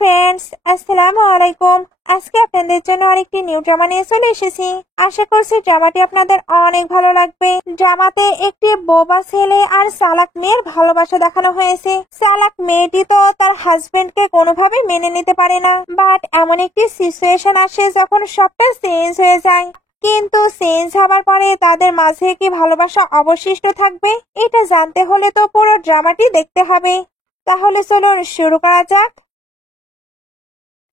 Friends, আসসালামু আলাইকুম। আজকে আপনাদের জন্য আরেকটি নিউ ড্রামা নিয়ে চলে এসেছি। আশা করছি ড্রামাটি আপনাদের অনেক ভালো লাগবে। ড্রামাতে একটি বোবা ছেলে আর চালাক মেয়ের ভালোবাসা দেখানো হয়েছে। চালাক মেয়েটি তো তার হাজবেন্ডকে কোনোভাবে মেনে নিতে পারে না, বাট এমন একটি সিচুয়েশন আসে যখন সবটা চেঞ্জ হয়ে যায়। কিন্তু চেঞ্জ হবার পরে তাদের মাঝে কি ভালোবাসা অবশিষ্ট থাকবে, এটা জানতে হলে তো পুরো ড্রামাটি দেখতে হবে। তাহলে চলুন শুরু করা যাক।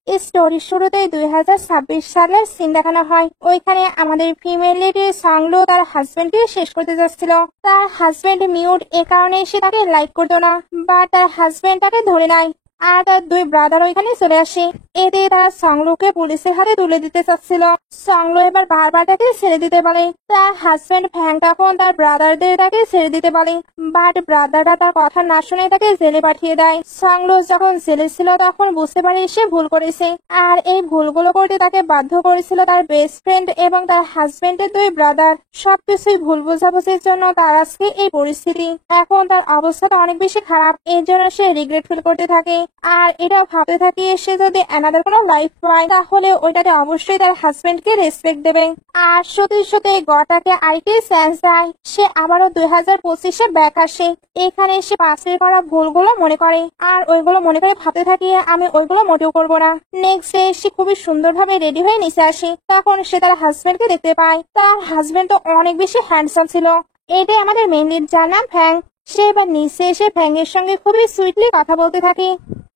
স্টোরির শুরুতেই 2026 সালের সিন দেখানো হয়। ওইখানে আমাদের ফিমেল লিডি সাংলো তার হাজবেন্ডকে শেষ করতে যাচ্ছিল। তার হাজবেন্ড মিউট, এ কারণে সে তাকে লাইক করতো না, বা তার হাজবেন্ড তাকে ধরে নেয় আর তার দুই ব্রাদার ওইখানে চলে আসে। এতে তারা সংলোকে পুলিশের হাতে তুলে দিতে চাচ্ছিল। সংলো এবার বারবার তাকে ছেড়ে দিতে বলে। তার হাজবেন্ড ফ্যাং তখন তার ব্রাদারদের তাকে ছেড়ে দিতে বলে, বাট ব্রাদাররা তার কথা না শুনে তাকে জেলে পাঠিয়ে দেয়। সংলো যখন জেলে ছিল তখন বুঝতে পারে সে ভুল করেছে, আর এই ভুলগুলো করতে তাকে বাধ্য করেছিল তার বেস্ট ফ্রেন্ড এবং তার হাজবেন্ডের দুই ব্রাদার। সবকিছুই ভুল বোঝাবুঝির জন্য তার আজকে এই পরিস্থিতি। এখন তার অবস্থাটা অনেক বেশি খারাপ, এর জন্য সে রিগ্রেট ফিল করতে থাকে। আর এটাও ভাবতে থাকি সে যদি অ্যানাদার কোনো লাইফ পায় তাহলে ওইটাতে অবশ্যই তার হাজবেন্ডকে রেসপেক্ট দেবে। আর সত্যি সত্যি গটাকে আরেকটি চান্স দেয়। সে আবারও 2025-এ ব্যাক আসে। এখানে সে পাশের করা ভুলগুলো মনে করে, আর ওইগুলো মনে করে ভাবতে থাকি আমি ওইগুলো মোটেও করবো না। নেক্সট ডে সে খুবই সুন্দরভাবে রেডি হয়ে নিচে আসে। তখন সে তার হাজবেন্ডকে দেখতে পায়। তার হাজবেন্ড তো অনেক বেশি হ্যান্ডসাম ছিল। এটাই আমাদের মেইন লিড, যার নাম ফ্যাং। সে এবার নিচে এসে ফ্যাং এর সঙ্গে খুবই সুইটলি কথা বলতে থাকে।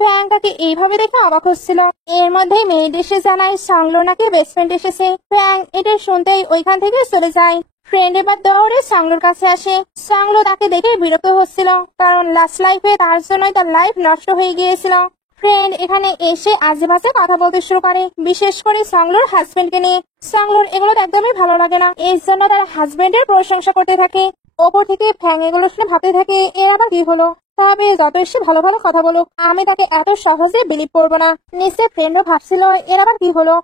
ফ্যাং তাকে এইভাবে দেখে অবাক হচ্ছিল। এর মধ্যেই মেইড এসে জানায় সংলো নাকি বেস্ট ফ্রেন্ড এসেছে। ফ্যাং এটা শুনতেই ওইখান থেকে চলে যায়। ফ্রেন্ড এবার দৌড়ে সংলোর কাছে আসে। সংলো তাকে দেখে বিরক্ত হচ্ছিল, কারণ লাস্ট লাইফে তার জন্যই তার লাইফ নষ্ট হয়ে গিয়েছিল। ফ্রেন্ড এখানে এসে আজে বাজে কথা বলতে শুরু করে, বিশেষ করে সংলোর হাজবেন্ডকে নিয়ে। সংলোর এগুলো একদমই ভালো লাগে না, এর জন্য তার হাজবেন্ডের প্রশংসা করতে থাকে। ওপর থেকে ফ্যাং এগুলো শুনে ভাবতে থাকে এর আবার কি হলো। তবে যতই সে ভালো ভালো কথা বলুক, আমি তাকে এত সহজে বিলিভ করবো না। নিশ্চয় ফ্রেন্ডও ভাবছিল এর আবার কি হলো,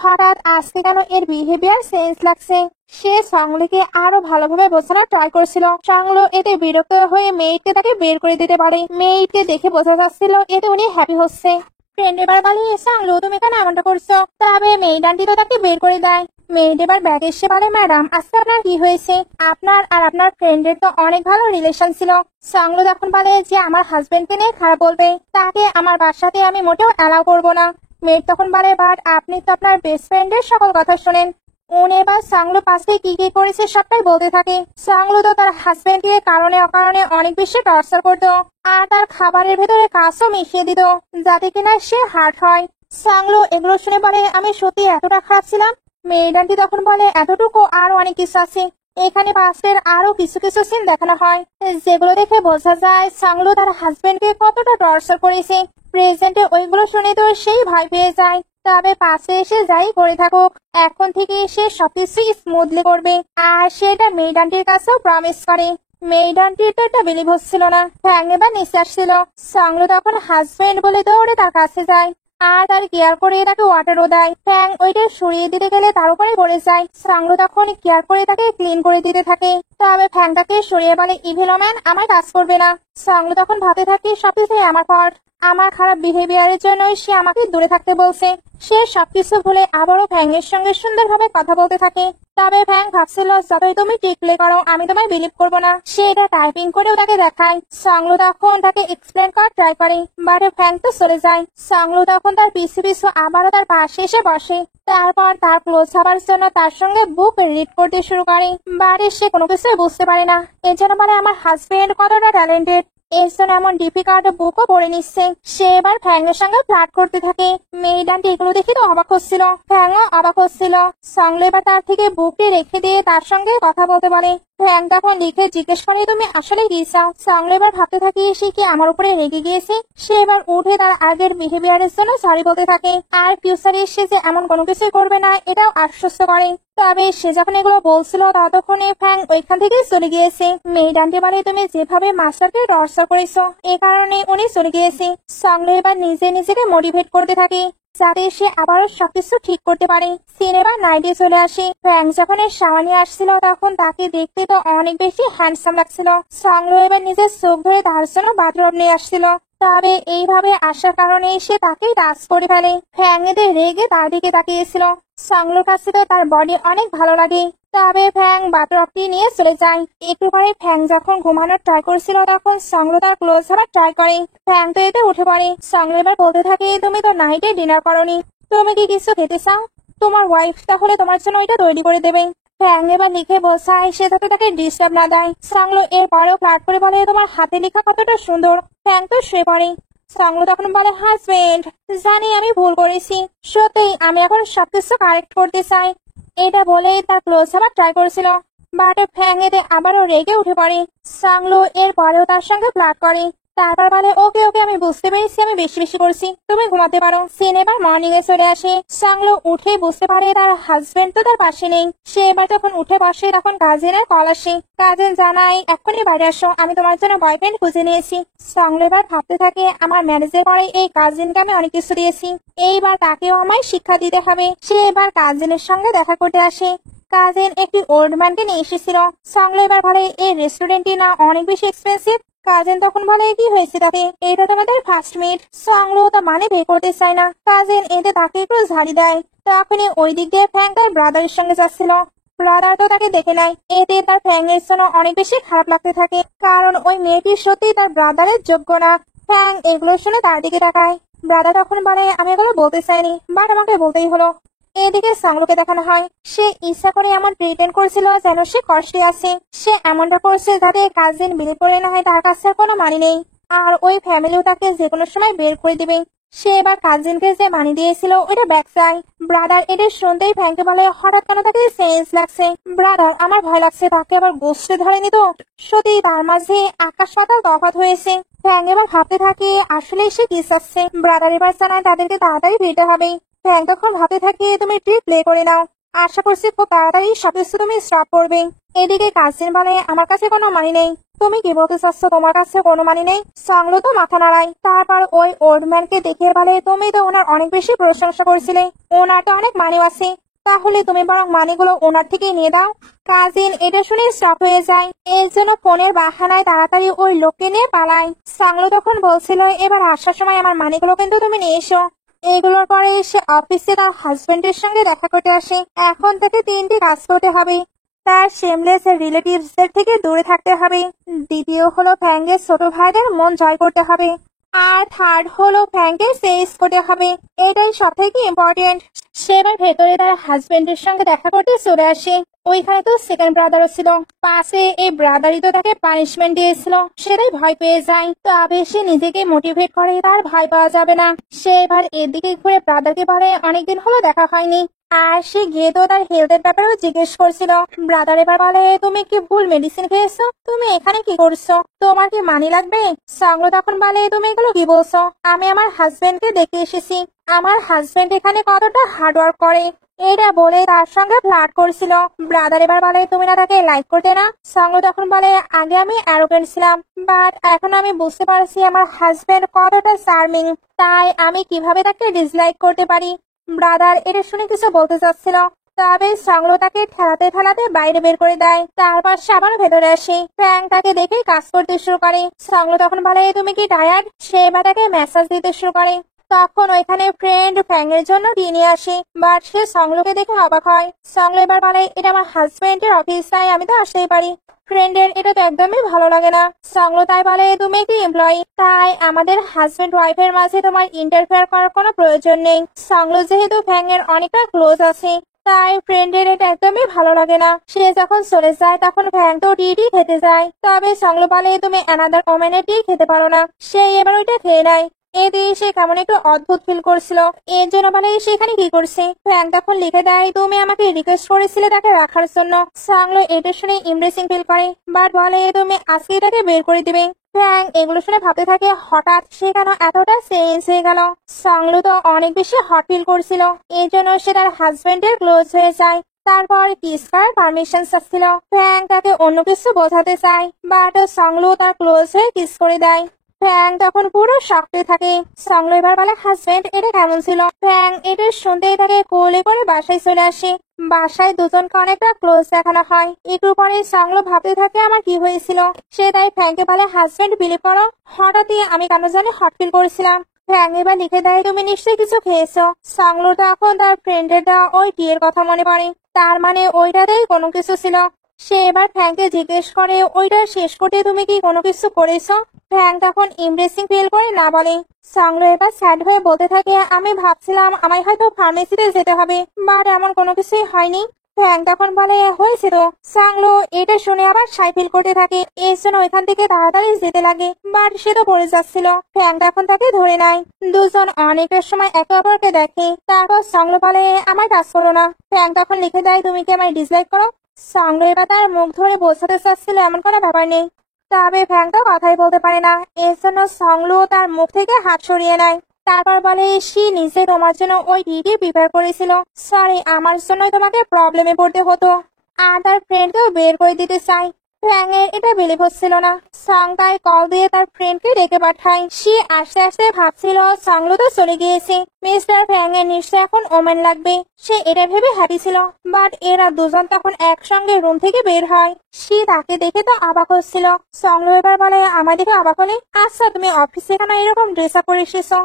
হঠাৎ আজকে কেন এর বিহেভিয়ার চেঞ্জ লাগছে। সে সংলোকে আরো ভালোভাবে বোঝানোর ট্রাই করছিল। সংলো এতে বিরক্ত হয়ে মেয়েকে তাকে বের করে দিতে পারে। মেয়েকে দেখে বোঝা যাচ্ছিল এতে উনি হ্যাপি হচ্ছে। ফ্রেন্ড এবার বলে সংলো তুমি কেন এমনটা করছো। তবে মেয়েড আন্টি তো তাকে বের করে দেয়। মেয়েড এবার ব্যাগ এসে বলে ম্যাডাম আজকে আপনার কি হয়েছে, আপনার আর আপনার ফ্রেন্ডের তো অনেক ভালো রিলেশন ছিল। সংলো তখন বলে যে আমার হাজবেন্ডকে নিয়ে খারাপ বলবে, তাকে আমার বাসাতে আমি মোটেও অ্যালাউ করবো না। মেয়েড তখন বলে বাট আপনি তো আপনার বেস্ট ফ্রেন্ডের সকল কথা শোনেন। উনি এবার সংলো পাশে কি কি করেছে সবটাই বলতে থাকে। সংলো তো তার হাজবেন্ডকে কারণে অকারণে অনেক বেশি টর্চার করতো, আর তার খাবারের ভেতরে কাঁচও মিশিয়ে দিত যাতে কিনা সে হার্ট হয়। সংলো এগুলো শুনে বলে আমি সত্যি এতটা খারাপ ছিলাম। মেয়েড আন্টি তখন বলে এতটুকু আরো অনেক কিছু আছে। এখানে পাস্টের আরো কিছু কিছু সিন দেখানো হয়, যেগুলো দেখে বোঝা যায় সংলো তার হাজবেন্ডকে কতটা টর্চার করেছে। প্রেজেন্টে ওইগুলো শুনে তো সেই ভয় পেয়ে যায়। তবে পাশে এসে যাই করে থাকুক, এখন থেকে সে সবকিছু স্মুথলি করবে, আর সেটা মেইড আন্টির কাছেও প্রমিস করে। মেইড আন্টির তো এটা বিলিভ হচ্ছিল না। ফ্যাং এবার নিচে আসছিল। সংলো তখন হাজবেন্ড বলে দৌড়ে তার কাছে যায়, আর তার কেয়ার করে তাকে ওয়াটারও দেয়। ফ্যাং ওইটা সরিয়ে দিতে গেলে তার উপরে পড়ে যায়। সংলো তখন কেয়ার করে তাকে ক্লিন করে দিতে থাকে। তবে ফ্যাং তাকে সরিয়ে বলে ইভিলো ম্যান আমার কাজ করবে না। সংলো তখন ভাবতে থাকে সবকিছুই আমার ফল্ট, আমার খারাপ বিহেভিয়ারের জন্যই সে আমাকে দূরে থাকতে বলছে। সে সবকিছু ভুলে আবারও ফ্যাং এর সঙ্গে সুন্দরভাবে কথা বলতে থাকে। তবে ফ্যাং ভাবছিল যতই তুমি টিকলে করো আমি তোমায় বিলিভ করবো না। সে এটা টাইপিং করেও তাকে দেখায়। সংলো তখন তাকে এক্সপ্লেন করার ট্রাই করে, বাট ফ্যাং তো চলে যায়। সংলো তখন তার পিছু পিছু আবারও তার পাশে এসে বসে। তারপর তার ক্লোজ হবার জন্য তার সঙ্গে বুক রিড করতে শুরু করে, বাড়ির সে কোনো কিছু বুঝতে পারে না। এর জন্য মানে আমার হাজবেন্ড কতটা ট্যালেন্টেড, এর জন্য এমন ডিফিকাল্ট বুকও পড়ে নিচ্ছে। সে এবার ফ্যাং এর সঙ্গে ফ্লার্ট করতে থাকে। মেয়েড আন্টি এগুলো দেখে তো অবাক হচ্ছিল, ফ্যাংও অবাক হচ্ছিল। সংলো এবার তার থেকে বুকটি রেখে দিয়ে তার সঙ্গে কথা বলতে বলে। ফ্যাং তখন লিখে জিজ্ঞেস করে তুমি আসলে কি চাও। সংলো এবার ভাবতে থাকি সে কি আমার উপরে রেগে গিয়েছে। সে এবার উঠে তার আগের বিহেভিয়ারের জন্য সরি বলতে থাকে, আর ফিউচারে সে যে এমন কোনো কিছুই করবে না এটাও আশ্বস্ত করে। তবে সে যখন এগুলো বলছিল ততক্ষণে ফ্যাং ওইখান থেকে চলে গিয়েছে। মেইড আন্টি বলে তুমি যেভাবে মাস্টারকে টর্চার করেছো এ কারণে উনি চলে গিয়েছে। সংলো এবার নিজে নিজেকে মোটিভেট করতে থাকে যাতে সে আবারও সবকিছু ঠিক করতে পারে। সিনেমা নাইটে চলে আসে। ফ্র্যাঙ্ক যখন এর সামনে আসছিল তখন তাকে দেখতে তো অনেক বেশি হ্যান্ডসাম লাগছিল। সংলো এবার নিজের চোখ ধরে তার জন্য বাথরুম নিয়ে আসছিল। তবে এইভাবে আসার কারণে সে তাকেই টাচ করে ফেলে। ফ্যাং এতে রেগে তার দিকে তাকিয়েছিল। সংলোর কাছে তো তার বডি অনেক ভালো লাগে। তবে ফ্যাং বাথরবটি নিয়ে চলে যায়। একটু পরে ফ্যাং যখন ঘুমানোর ট্রাই করছিল তখন সংলো তার ক্লোজ হবার ট্রাই করে। ফ্যাং তো এতে উঠে পড়ে। সংলো এবার বলতে থাকে, তুমি তো নাইটে ডিনার করনি, তুমি কি কিছু খেতে চাও? তোমার ওয়াইফ তাহলে তোমার জন্য ওইটা তৈরি করে দেবে। ফ্যাং এবার লিখে বসায় সে যাতে তাকে ডিস্টার্ব না দেয়। সংলো এর পরেও ফ্ল্যাট করে বলে, তোমার হাতে লেখা কতটা সুন্দর। ফ্যাং তো শুয়ে পড়ে। সংলো তখন বলে, হাজবেন্ড, জানি আমি ভুল করেছি, সত্যি আমি এখন সবকিছু কারেক্ট করতে চাই। এটা বলেই তার ক্লোজ হবার ট্রাই করেছিল, বাট ফ্যাং এতে আবারও রেগে উঠে পড়ে। সংলো এর পরেও তার সঙ্গে ফ্লার্ট করে। তারপর বলে, ওকে ওকে আমি বুঝতে পেরেছি আমি বেশি বেশি করছি, তুমি ঘুমাতে পারো। সিন এবার মর্নিং এ চলে আসে। সংলো উঠে বুঝতে পারে তার হাজবেন্ড তো তার পাশে নেই। সে এবার যখন উঠে বসে তখন কাজিনের কল আসে। কাজিন জানাই, এক্ষুনি বাইরে আসো, আমি তোমার জন্য বয়ফ্রেন্ড খুঁজে নিয়েছি। সংলো এবার ভাবতে থাকে, আমার ম্যারেজের পরে এই কাজিনকে আমি অনেক কিছু দিয়েছি, এইবার তাকেও আমায় শিক্ষা দিতে হবে। সে এবার কাজিনের সঙ্গে দেখা করতে আসে। কাজিন একটি ওল্ড ম্যানকে নিয়ে এসেছিল। সংলো এবার বলে, এই রেস্টুরেন্টটি না অনেক বেশি এক্সপেন্সিভ। কাজিন তখন বলে, কি হয়েছে তাতে, এটা তোমাদের ফার্স্ট মিট। সংলো তা মানে বের করতে চায় না। কাজিন এতে তাকে একটু ঝাড়ি দেয়। তখনই ওই দিক দিয়ে ফ্যাং তার ব্রাদারের সঙ্গে যাচ্ছিল। ব্রাদার তো তাকে দেখে নেয়। এতে তার ফ্যাং এর জন্য অনেক বেশি খারাপ লাগতে থাকে, কারণ ওই মেয়েটি সত্যি তার ব্রাদারের যোগ্য না। ফ্যাং এগুলো শুনে তার দিকে তাকায়। ব্রাদার তখন বলে, আমি এগুলো বলতে চাইনি, বাট আমাকে বলতেই হলো। এদিকে সংলোকে দেখানো হয় সে ইচ্ছা করে এমন প্রিটেন্ড করছিল যেন সে কষ্টে আছে। সে এমনটা করছে যাতে কাজিন বিয়ে করে না হয় তার কাছে কোনো মানি নেই, আর ওই ফ্যামিলিও তাকে যে কোনো সময় বের করে দিবে। সে এবার কাজিনকে যে মানি দিয়েছিল ওটা ব্যাক চায়। ব্রাদার এটা শুনতেই ফ্যাংকে বলে, হঠাৎ কেন তাকে চেঞ্জ লাগছে। ব্রাদার, আমার ভয় লাগছে তাকে আবার গোষ্ঠে ধরেনি তো। সত্যি তার মাঝে আকাশ পাতাল তফাৎ হয়েছে। ফ্যাং এবার ভাবতে থাকে আসলে সে কি চাচ্ছে। ব্রাদার এবার জানায় তাদেরকে তাড়াতাড়ি ফিরতে হবে। ফ্যাং তখন ভাবতে থাকে, তুমি ট্রিপ প্লে করে নাও, আশা করছি খুব তাড়াতাড়ি সবকিছু তুমি স্টপ করবে। এদিকে কাজিন বলে, আমার কাছে কোনো মানি নেই। তুমি কি বলতে চাচ্ছ তোমার কাছে কোনো মানি নেই? সংলো তো মাথা নাড়ায়। তারপর ওই ওল্ড ম্যানকে দেখে বলে, তুমি তো ওনার অনেক বেশি প্রশংসা করছিলে, ওনার তো অনেক মানি আছে, তাহলে তুমি বরং মানিগুলো ওনার থেকেই নিয়ে দাও। কাজিন এটা শুনে স্টপ হয়ে যায়। এর জন্য ফোনের বাহানায় তাড়াতাড়ি ওই লোককে নিয়ে পালায়। সংলো তখন বলছিল, এবার আসার সময় আমার মানিগুলো কিন্তু তুমি নিয়ে এসো। এগুলোর পরে সে অফিসে তার হাজবেন্ডের সঙ্গে দেখা করতে আসে। এখন তাকে 3টি কাজ করতে হবে। তার শেমলেস রিলেটিভসদের থেকে দূরে থাকতে হবে। দ্বিতীয় হলো ফ্যাংকের ছোট ভাইদের মন জয় করতে হবে। আর থার্ড হলো ফ্যাংকে সেস করতে হবে। এটাই সব থেকে ইম্পর্টেন্ট। সে এবার ভেতরে তার হাজবেন্ডের সঙ্গে দেখা করতে চলে আসে। ওইখানে তো সেকেন্ড ব্রাদারও ছিল পাশে। এই ব্রাদারই তো তাকে পানিশমেন্ট দিয়েছিল, সেটাই ভয় পেয়ে যায়। তবে সে নিজেকে মোটিভেট করে তার ভয় পাওয়া যাবে না। সে এবার এদিকে ঘুরে ব্রাদারকে বলে, অনেকদিন হলো দেখা হয়নি। আর সে গিয়ে তো তার হেলথের ব্যাপারেও জিজ্ঞেস করছিল। ব্রাদার এবার বলে, তুমি কি ভুল মেডিসিন খেয়েছো? তুমি এখানে কি করছো? তোমার কি মানি লাগবে? সংলো তখন বলে, তুমি এগুলো কি বলছো? আমি আমার হাজবেন্ডকে দেখে এসেছি। আমার হাজবেন্ড এখানে কতটা হার্ডওয়ার্ক করে। এটা বলে তার সঙ্গে ফ্লার্ট করছিল। ব্রাদার এবার বলে, তুমি না তাকে লাইক করতে না? সংলো তখন বলে, আগে আমি অ্যারোগেন্ট ছিলাম, বাট এখন আমি বুঝতে পারছি আমার হাজবেন্ড কতটা চার্মিং, তাই আমি কিভাবে তাকে ডিসলাইক করতে পারি। ব্রাদার এটা শুনে কিছু বলতে চাচ্ছিল, তবে সংলো তাকে ঠেলাতে ঠেলাতে বাইরে বের করে দেয়। তারপর সে আবার ভেতরে আসে। ফ্যাং তাকে দেখে কাজ করতে শুরু করে। সংলো তখন বলে, তুমি কি টায়ার্ড? সে এবার তাকে ম্যাসাজ দিতে শুরু করে। তখন ওইখানে ফ্রেন্ড ফ্যাং এর জন্য টি নিয়ে আসে, বাট সে সংলোকে দেখে অবাক হয়। সংলো এবার বলে, এটা আমার হাজবেন্ডের অফিস, তাই আমি তো আসতেই পারি। ফ্রেন্ডের এটা তো একদমই ভালো লাগে না। সংলো তাই বলে, তুমি একটি এমপ্লয়ি, তাই আমাদের হাজবেন্ড ওয়াইফের মাঝে তোমার ইন্টারফেয়ার করার কোনো প্রয়োজন নেই। সংলো যেহেতু ফ্যাং এর অনেকটা ক্লোজ আছে, তাই ফ্রেন্ডের এটা একদমই ভালো লাগে না। সে যখন চলে যায় তখন ফ্যাং তো টি খেতে যায়, তবে সংলো বলে, তুমি অ্যানাদার ওমেনের টি খেতে পারো না। সে এবার ওইটা খেয়ে নেয়। এতে সে কেমন একটু অদ্ভুত ফিল করছিল। এর জন্য বলে, সেখানে কি করছে? ফ্যাং তখন লিখে দেয়, তুমি আমাকে রিকোয়েস্ট করেছিলে তাকে রাখার জন্য। সংলো এটা শুনে ইমপ্রেসিং ফিল করে, বাট বলে, তুমি আজকে তাকে বের করে দিবে। ফ্যাং এগুলো শুনে ভাবতে থাকে, হঠাৎ সে কেন এতটা চেঞ্জ হয়ে গেল। সংলো তো অনেক বেশি হট ফিল করছিল, এর জন্য সে তার হাজবেন্ডের ক্লোজ হয়ে যায়। তারপর কিস করার পারমিশন চাচ্ছিল। ফ্যাং তাকে অন্য কিছু বোঝাতে চায়, বাট সংলো তার ক্লোজ হয়ে কিস করে দেয়। ফ্যাং তখন পুরো শক্তে থাকে। সংলো এবার বলে, হাজবেন্ড এটা কেমন ছিল? ফ্যাং এটা শুনতেই তাকে কোলে করে বাসায় চলে আসে। বাসায় দুজনকে অনেকটা ক্লোজ দেখানো হয়। একটু পরে সংলো ভাবতে থাকে আমার কি হয়েছিল। সে তাই ফ্র্যাঙ্ককে বলে হাজবেন্ড বিলিভ করো, হঠাৎই আমি কেন জানি হট ফিল করেছিলাম। ফ্র্যাঙ্ক এবার লিখে দেয় তুমি নিশ্চয়ই কিছু খেয়েছো। সংলো তখন তার ফ্রেন্ডের দেওয়া ওই টিয়ের কথা মনে পড়ে, তার মানে ওইটাতেই কোনো কিছু ছিল। সে এবার ফ্র্যাঙ্ককে জিজ্ঞেস করে ওইটা শেষ করতে তুমি কি কোনো কিছু করেছো। ফ্র্যাঙ্ক তখন ইমপ্রেসিং ফিল করে না বলে। সংলো এবার স্যাড হয়ে বলতে থাকে আমি ভাবছিলাম আমায় হয়তো ফার্মেসিতে যেতে হবে, বাট এমন কোনো কিছুই হয়নি। ফ্র্যাঙ্ক তখন বলে হয়েছে তো। সংলো এটা শুনে আবার সাই ফিল করতে থাকে, এর জন্য ওইখান থেকে তাড়াতাড়ি যেতে লাগে, বাট সে তো পড়ে যাচ্ছিল। ফ্র্যাঙ্ক তখন তাকে ধরে নেয়। দুজন অনেকটা সময় একে অপরকে দেখে। তারপর সংলো বলে আমার কাজ করো না। ফ্র্যাঙ্ক তখন লিখে দেয় তুমি কি আমায় ডিসলাইক করো। সংলো এবার তার মুখ ধরে বোঝাতে চাচ্ছিল এমন কোনো ব্যাপার নেই, তবে ফ্র্যাঙ্ক তো কথাই বলতে পারে না। এর জন্য সংলো তার মুখ থেকে হাত সরিয়ে নেয়। তারপর বলে সে নিজে তোমার জন্য ওই টিটি প্রিপেয়ার করেছিল, সরি আমার জন্যই তোমাকে প্রবলেমে পড়তে হতো। আর তার ফ্রেন্ডকেও বের করে দিতে চাই। ফ্র্যাঙ্কের এটা বিলিভ হচ্ছিল না। সং তাই কল দিয়ে তার ফ্রেন্ডকে ডেকে পাঠায়। সে আস্তে আস্তে ভাবছিল সংলো তো চলে গিয়েছে, মিস্টার ফ্র্যাঙ্কের নিশ্চয় এখন ওমেন লাগবে। সে এটা ভেবে হ্যাপি ছিল, বাট এরা দুজন তখন একসঙ্গে রুম থেকে বের হয়। সে তাকে দেখে তো অবাক হচ্ছিল। সংলো এবার বলে আমার দেখে অবাক হলে, আচ্ছা তুমি অফিসে কেন এরকম ড্রেস আপ করে এসেছো?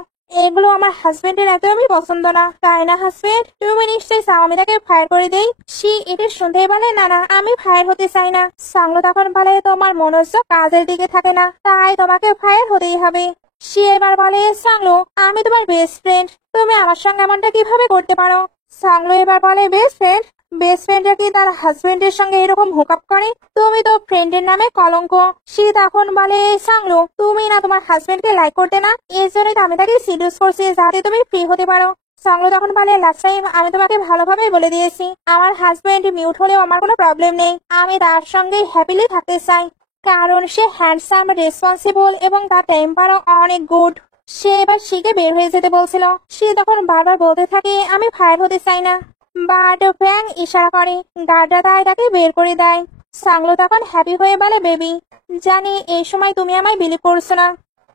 এগুলো আমার হাজবেন্ডের একদমই পছন্দ না, তাই না হাজবেন্ড? তুমি নিশ্চয়ই চাও আমি তাকে ফায়ার করে দেই। সে এটা শুনতেই বলে না না আমি ফায়ার হতে চাই না। সংলো তখন বলে তোমার মনোযোগ কাজের দিকে থাকে না, তাই তোমাকে ফায়ার হতেই হবে। সে এবার বলে সংলো আমি তোমার বেস্ট ফ্রেন্ড, তুমি আমার সঙ্গে এমনটা কিভাবে করতে পারো? সংলো এবার বলে বেস্ট ফ্রেন্ড? বেস্ট ফ্রেন্ডরা কি তার হাজবেন্ডের সঙ্গে এরকম হুকআপ করে? তুমি তো ফ্রেন্ডের নামে কলঙ্ক। সে তখন বলে সংলো তুমি না তোমার হাজবেন্ডকে লাইক করতে না, এই জন্যই তো আমি তাকে সিডিউস করছি যাতে তুমি ফ্রি হতে পারো। সংলো তখন বলে লাস্ট টাইম আমি তোমাকে ভালোভাবে বলে দিয়েছি আমার হাজবেন্ড মিউট হলেও আমার কোনো প্রবলেম নেই, আমি তার সঙ্গে হ্যাপিলি থাকতে চাই, কারণ সে হ্যান্ডসাম, রেসপন্সিবল এবং তার টেম্পারও অনেক গুড। সে এবার শিখে বের হয়ে যেতে বলছিল। সে তখন বারবার বলতে থাকে আমি ফায়ার হতে চাই না, বাট ফ্র্যাঙ্ক ইশারা করে, গার্ডরা তাই তাকে বের করে দেয়। সংলো তখন হ্যাপি হয়ে বলে বেবি জানি এই সময় তুমি আমায় বিলিভ করছো না,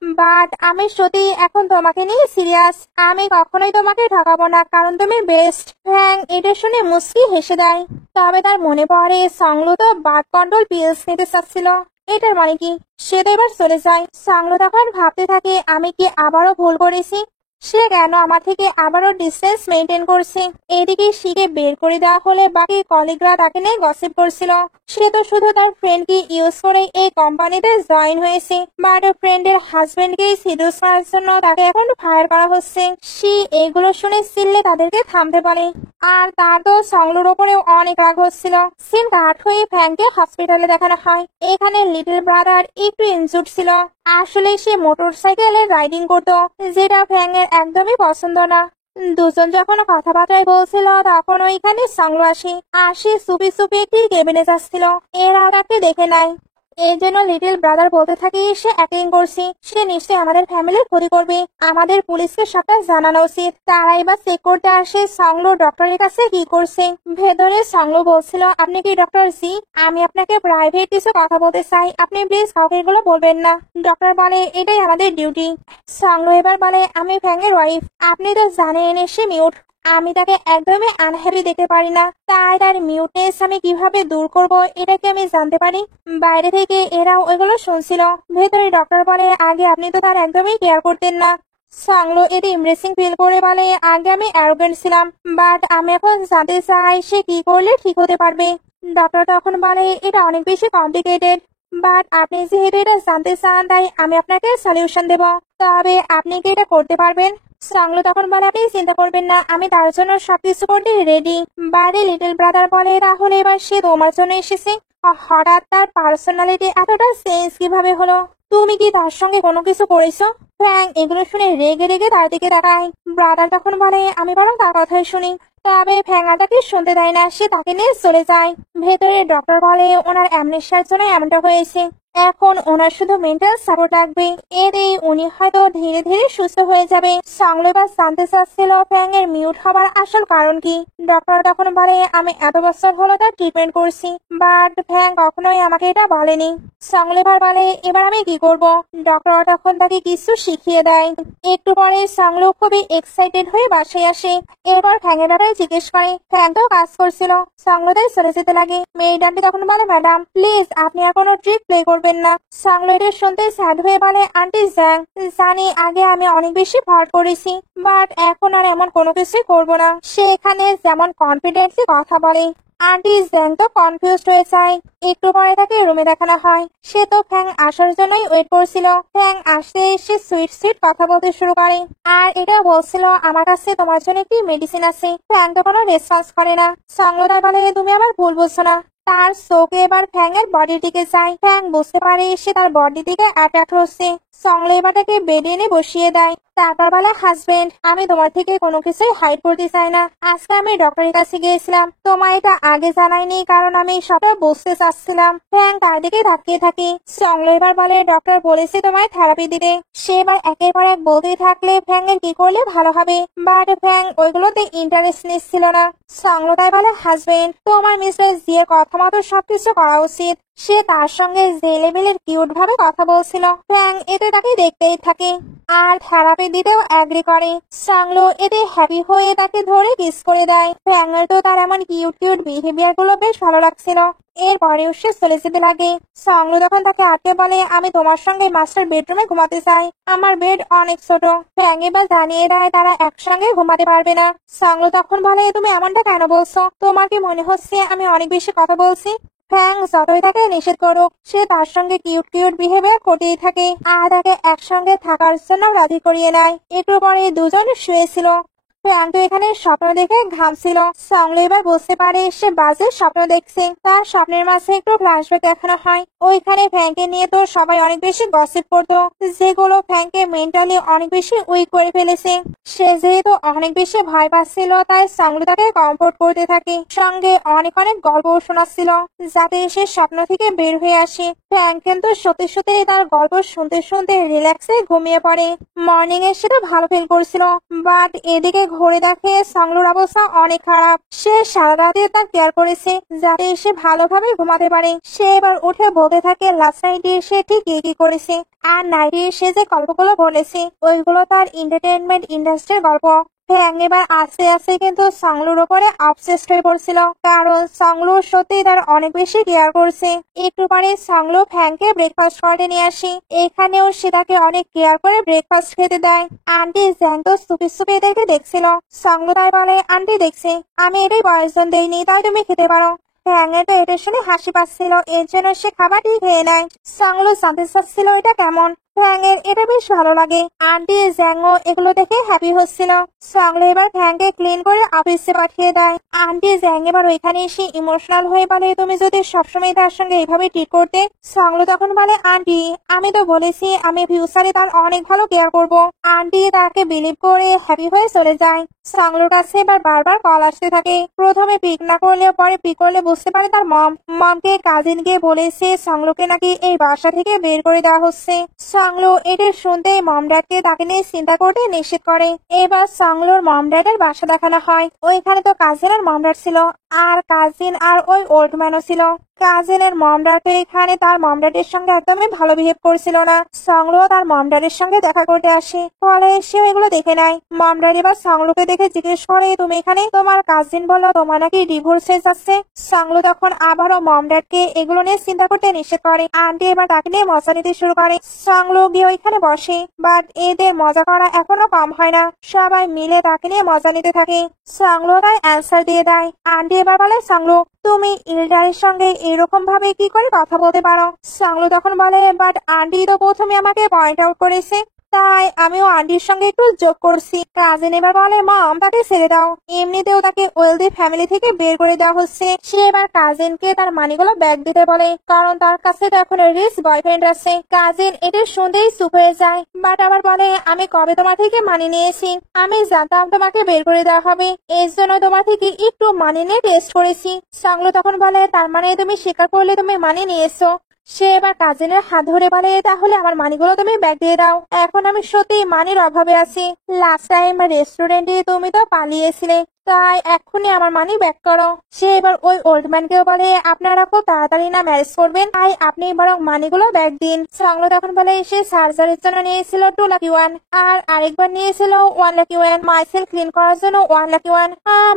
বাট আমি সত্যি এখন তোমাকে নিয়ে সিরিয়াস। আমি কখনোই তোমাকে ঠকাবো না, কারণ তুমি বেস্ট। ফ্র্যাঙ্ক এটা শুনে মুস্কি হেসে দেয়। তবে তার মনে পড়ে সংলো তো বার্থ কন্ট্রোল পিলস নিতে চাচ্ছিল, এটার মানে কি? সে তো এবার চলে যায়। সংলো তখন ভাবতে থাকে আমি কি আবারও ভুল করেছি? সে কেন আমার থেকে আবারও ডিস্টেন্স মেনটেন করছে? এদিকে শিখে বের করে দেওয়া হলে বাকি কলিগরা তাকে নিয়ে গসিপ করছিল। সে তো শুধু তার ফ্রেন্ডকে ইউজ করে এই কোম্পানিতে জয়েন হয়েছে, বাট ফ্রেন্ডের হাজবেন্ডকে সিডিউস করার জন্য তাকে এখন ফায়ার করা হচ্ছে। সে এগুলো শুনে চিল্লে তাদেরকে থামতে পারে। আর তার তো সংলোর ওপরেও অনেক রাগ হচ্ছিল। সিন কাট হয়ে ফ্র্যাঙ্ককে হসপিটালে দেখানো হয়। এখানে লিটল ব্রাদার একটু ইনজুর্ড ছিল। আসলে সে মোটর সাইকেলে রাইডিং করতো, যেটা ফ্র্যাঙ্কের একদমই পছন্দ না। দুজন যখন কথাবার্তায় বলছিল তখন ওইখানে সংলো আসে। আর সে চুপি চুপি একটি কেবিনে যাচ্ছিল, এরা তাকে দেখে নেয়। এই জন্য লিটল ব্রাদার বলতে থাকে সে অ্যাক্টিং করছে, সে নিশ্চয়ই আমাদের ফ্যামিলির ক্ষতি করবে, আমাদের পুলিশকে সবটা জানানো উচিত। তারা এবার চেক করতে আসে সংলো ডক্টরের কাছে কি করছে। ভেতরে সংলো বলছিল আপনি কি ডক্টর জি? আমি আপনাকে প্রাইভেট কিছু কথা বলতে চাই, আপনি প্লিজ কাউকে এগুলো বলবেন না। ডক্টর বলে এটাই আমাদের ডিউটি। সংলো এবার বলে আমি ফ্র্যাঙ্কের ওয়াইফ, আপনি তো জানেন সে মিউট, আমি তাকে একদমই আনহ্যাপি দেখতে পারি না, তাই তার মিউটনেস আমি কিভাবে দূর করব এটা কি আমি জানতে পারি? বাইরে থেকে এরাও ওইগুলো শুনছিল। ভেতরে ডক্টর বলে আগে আপনি তো তার একদমই কেয়ার করতেন না। সংলো এটি ইমপ্রেসিং ফিল করে বলে আগে আমি অ্যারোগেন্ট ছিলাম, বাট আমি এখন জানতে চাই সে কি করলে ঠিক হতে পারবে। ডক্টর তখন বলে এটা অনেক বেশি কমপ্লিকেটেড, বাট আপনি যেহেতু এটা জানতে চান তাই আমি আপনাকে সলিউশন দেব, তবে আপনি কি এটা করতে পারবেন? সংলো তখন বলে আপনি চিন্তা করবেন না, আমি তার জন্য সবকিছু করতে রেডি। বাড়ি লিটল ব্রাদার বলে তাহলে এবার সে তোমার জন্য এসেছে, হঠাৎ তার পার্সোনালিটি এতটা চেঞ্জ কিভাবে হলো? তুমি কি তার সঙ্গে কোনো কিছু করেছো? ফ্র্যাঙ্ক এগুলো শুনে রেগে রেগে তার দিকে তাকায়। ব্রাদার তখন বলে আমি বরং তার কথাই শুনি, তবে ফ্র্যাঙ্ক তাকে শুনতে দেয় না, সে তাকে নিয়ে চলে যায়। ভেতরে ডক্টর বলে ওনার অ্যামনেশিয়ার জন্য এমনটা হয়েছে, এখন ওনার শুধু মেন্টাল সাপোর্ট লাগবে, এতেই উনি হয়তো ধীরে ধীরে সুস্থ হয়ে যাবে। সংলো এবার জানতে চাচ্ছিল ফ্যাং এর মিউট হবার আসল কারণ কি। ডক্টর তখন বলে আমি এত বছর হলো তার ট্রিটমেন্ট করছি, বাট ফ্যাং কখনোই আমাকে এটা বলেনি। সংলো এবার বলে এবার আমি কি করব। ডক্টর তখন তাকে কিছু শিখিয়ে দেয়। একটু পরে সংলো খুবই এক্সাইটেড হয়ে বাসায় আসে। এবার ফ্যাংয়ের ব্যাপারে জিজ্ঞেস করে। ফ্যাং তো কাজ করছিল। সংলো তাই চলে যেতে লাগে। মেয়েডানটি তখন বলে ম্যাডাম প্লিজ আপনি আর কোনো ট্রিক প্লে করবেন না। সংলো এটা শুনতে স্যাড হয়ে বলে আন্টি জ্যাং, জানি আগে আমি অনেক বেশি ভয় করেছি, বাট এখন আর এমন কোনো কিছুই করবো না। সে এখানে যেমন কনফিডেন্টলি কথা বলে, আন্টি জ্যাং তো কনফিউজ হয়ে যায়। একটু পরে তাকে রুমে দেখানো হয়। সে তো ফ্যাং আসার জন্যই ওয়েট করছিল। ফ্যাং আসতে এসে সুইট সুইট কথা বলতে শুরু করে, আর এটা বলছিল আমার কাছে তোমার জন্য একটি মেডিসিন আছে। ফ্যাং তো কোনো রেসপন্স করে না। সংলতা বলে তুমি আবার ভুল বুঝছো না। তার চোখে এবার ফ্যাং এর বডির দিকে যায়। ফ্যাং বুঝতে পারে সে তার বডি দিকে অ্যাট্রাক্ট হচ্ছে। সংলো এবার তাকে বেডে এনে বসিয়ে দেয়। তারপর বলে হাজবেন্ড আমি তোমার থেকে কোনো কিছুই হাইড করতে চাই না। আজকে আমি ডক্টরের কাছে গিয়েছিলাম, তোমায় এটা আগে জানাইনি কারণ আমি সবটা বুঝতে চাচ্ছিলাম। ফ্যাং তার দিকে তাকিয়ে থাকে। সংলো এবার বলে ডক্টর বলেছে তোমায় থেরাপি দিতে। সে এবার একের পর এক বলতেই থাকলে ফ্যাং এর কি করলে ভালো হবে, বাট ফ্যাং ওইগুলোতে ইন্টারেস্ট নিচ্ছিল না। সংলো তাই বলে হাজবেন্ড তোমার মিস্টার জিয়ের কথা মতো সবকিছু করা উচিত। সে তার সঙ্গে যে লেভেলের কিউট ভাবে কথা বলছিল, ফ্যাং এতে তাকে দেখতেই থাকে আর থেরাপি দিতেও এগ্রি করে। সংলো এতে হ্যাপি হয়ে তাকে ধরে কিস করে দেয়। ফ্যাং এর তো তার এমন কিউট কিউট বিহেভিয়ার গুলো বেশ ভালো লাগছিল। এরপরেও সে চলে যেতে লাগে। সংলো তখন তাকে আটকে বলে আমি তোমার সঙ্গে মাস্টার বেডরুমে ঘুমাতে চাই, আমার বেড অনেক ছোট। ফ্যাং এবার জানিয়ে দেয় তারা একসঙ্গে ঘুমাতে পারবে না। সংলো তখন বলে তুমি এমনটা কেন বলছো, তোমার কি মনে হচ্ছে আমি অনেক বেশি কথা বলছি। ফ্যাং যতই তাকে নিষেধ করুক সে তার সঙ্গে কিউট কিউট বিহেভিয়ার করতেই থাকে আর তাকে একসঙ্গে থাকার জন্য রাজি করিয়ে নেয়। একটু পরে দুজন শুয়েছিল। ফ্যাং তো এখানে স্বপ্ন দেখে ঘামছিল। সংলো এবার বুঝতে পারে সে বাজে স্বপ্ন দেখছে। তার স্বপ্নের মাঝে একটু ফ্ল্যাশব্যাক দেখানো হয়। ওইখানে ফ্যাংকে নিয়ে তো সবাই অনেক বেশি গসিপ করতো, যেগুলো ফ্যাংকে মেন্টালি অনেক বেশি উইক করে ফেলেছে। সে যেহেতু অনেক বেশি ভয় পাচ্ছিল তাই সংলো তাকে কমফোর্ট করতে থাকে, সঙ্গে অনেক অনেক গল্প শোনাচ্ছিল যাতে সে স্বপ্ন থেকে বের হয়ে আসে। ফ্যাং কিন্তু সত্যি সত্যি তার গল্প শুনতে শুনতে রিল্যাক্সে ঘুমিয়ে পড়ে। মর্নিং এ সেটা ভালো ফিল করছিল, বাট এদিকে ঘুরে দেখে সংলোর অবস্থা অনেক খারাপ। সে সারা রাতে তার কেয়ার করেছে যাতে সে ভালোভাবে ঘুমাতে পারে। সে এবার উঠে বলতে থাকে লাস্ট নাইটে সে ঠিক কি করেছে, আর নাইটে সে যে গল্পগুলো বলেছে ওইগুলো তার এন্টারটেনমেন্ট ইন্ডাস্ট্রির গল্প। ফ্যাং এবার আস্তে আস্তে কিন্তু সংলোর উপরে অবসেসড হয়ে পড়ছিল, কারণ সংলো সত্যি তার অনেক বেশি কেয়ার করছে। একটু পরে সংলো ফ্যাংকে ব্রেকফাস্ট করতে নিয়ে আসে। এখানেও সে তাকে অনেক কেয়ার করে ব্রেকফাস্ট খেতে দেয়। আন্টি জ্যাং তো সুপি সুপি দেখে দেখছিল। সংলো তাই বলে আন্টি দেখছে আমি এটাই পয়জন দেইনি, তাই তুমি খেতে পারো। ফ্যাং এর তো এটা শুনে হাসি পাচ্ছিল, এর জন্য সে খাবারটি খেয়ে নেয়। সংলো জানতে চাচ্ছিল এটা কেমন। ফ্যাং এর এটা বেশ ভালো লাগে। আন্টি জ্যাংও এগুলো দেখে হ্যাপি হচ্ছিল। সংলো এবার ফ্যাংকে ক্লিন করে অফিসে পাঠিয়ে দেয়। আন্টি জ্যাং এবার ওইখানে এসে ইমোশনাল হয়ে বলে তুমি যদি সবসময় তার সঙ্গে এইভাবে ট্রিট করতে। সংলো তখন বলে আন্টি আমি তো বলেছি আমি ফিউচারে তার অনেক ভালো কেয়ার করব। আন্টি তাকে বিলিভ করে হ্যাপি হয়ে চলে যায়। সংলোর কাছে এবার বারবার কল আসতে থাকে। প্রথমে পিক না করলেও পরে পিক করলে বুঝতে পারে তার মমকে কাজিন গিয়ে বলেছে সংলোকে নাকি এই বাসা থেকে বের করে দেওয়া হচ্ছে। সংলো এটা শুনতে মম ড্যাডকে তাকে নিয়ে চিন্তা করতে নিষেধ করে। এবার সংলোর মম ড্যাডের বাসা দেখানো হয়। ওইখানে তো কাজিনের মম ড্যাড ছিল, আর কাজিন আর ওই ওল্ড ম্যানও ছিল। কাজিনের মম ড্যাড এখানে তার মম ড্যাডের সঙ্গে একদমই ভালো বিহেভ করছিল না। সংলো তার মম ড্যাডের সঙ্গে দেখা করতে আসে, ফলে সে এগুলো দেখে নেয়। মম ড্যাড এবার সংলোকে দেখে জিজ্ঞেস করে তুমি এখানে, তোমার কাজিন বললো তোমার নাকি ডিভোর্স হয়ে যাচ্ছে। সংলো তখন আবারও মম ড্যাডকে এগুলো নিয়ে চিন্তা করতে নিষেধ করে। আন্টি এবার তাকে নিয়ে মজা নিতে শুরু করে। সংলো গিয়ে ওইখানে বসে, বাট এদের মজা করা এখনো কম হয় না। সবাই মিলে তাকে নিয়ে মজা নিতে থাকে। সংলো তাই অ্যান্সার দিয়ে দেয়। আন্টি এবার বলে সংলো তুমি ইলডারের সঙ্গে এরকম ভাবে কি করে কথা বলতে পারো। সংলো তখন বলে বাট আন্টি তো প্রথমে আমাকে পয়েন্ট আউট করেছে, তাই আমিও আন্টির সঙ্গে একটু যোগ করছি। কাজিন এবার বলে মম তাকে ছেড়ে দাও, এমনিতেও তাকে ওয়েলদি ফ্যামিলি থেকে বের করে দেওয়া হচ্ছে। সে এবার কাজিনকে তার মানিগুলো ব্যাগ দিতে বলে, কারণ তার কাছে তো এখন রিচ বয়ফ্রেন্ড আছে। কাজিন এটা শুনতেই চুপ হয়ে যায়, বাট আবার বলে আমি কবে তোমার থেকে মানি নিয়েছি, আমি জানতাম তোমাকে বের করে দেওয়া হবে, এই জন্য তোমার থেকে একটু মানি নিয়ে টেস্ট করেছি। সংলো তখন বলে তার মানে তুমি স্বীকার করলে তুমি মানি নিয়েছো। সে এবার কাজিনের হাত ধরে বলে, তাহলে আমার মানিগুলো তুমি ব্যাগ দিয়ে দাও, এখন আমি সত্যি মানির অভাবে আছি। লাস্ট টাইম রেস্টুরেন্টে তুমি তো পালিয়েছিলে, তাই এক্ষুনি আমার মানি ব্যাক করো। সে এবার ওই ওল্ড ম্যানকেও বলে, আপনারা খুব তাড়াতাড়ি না ম্যারেজ করবেন, তাই আপনি বরং মানিগুলো ব্যাক দিন। সাংলো তখন বলে, সে সার্জারির জন্য নিয়েছিল 2 লাখ ইউয়ান, আর আরেকবার নিয়েছিল 1 লাখ ইউয়ান, মাইসেল ক্লিন করার জন্য 1 লাখ ইউয়ান।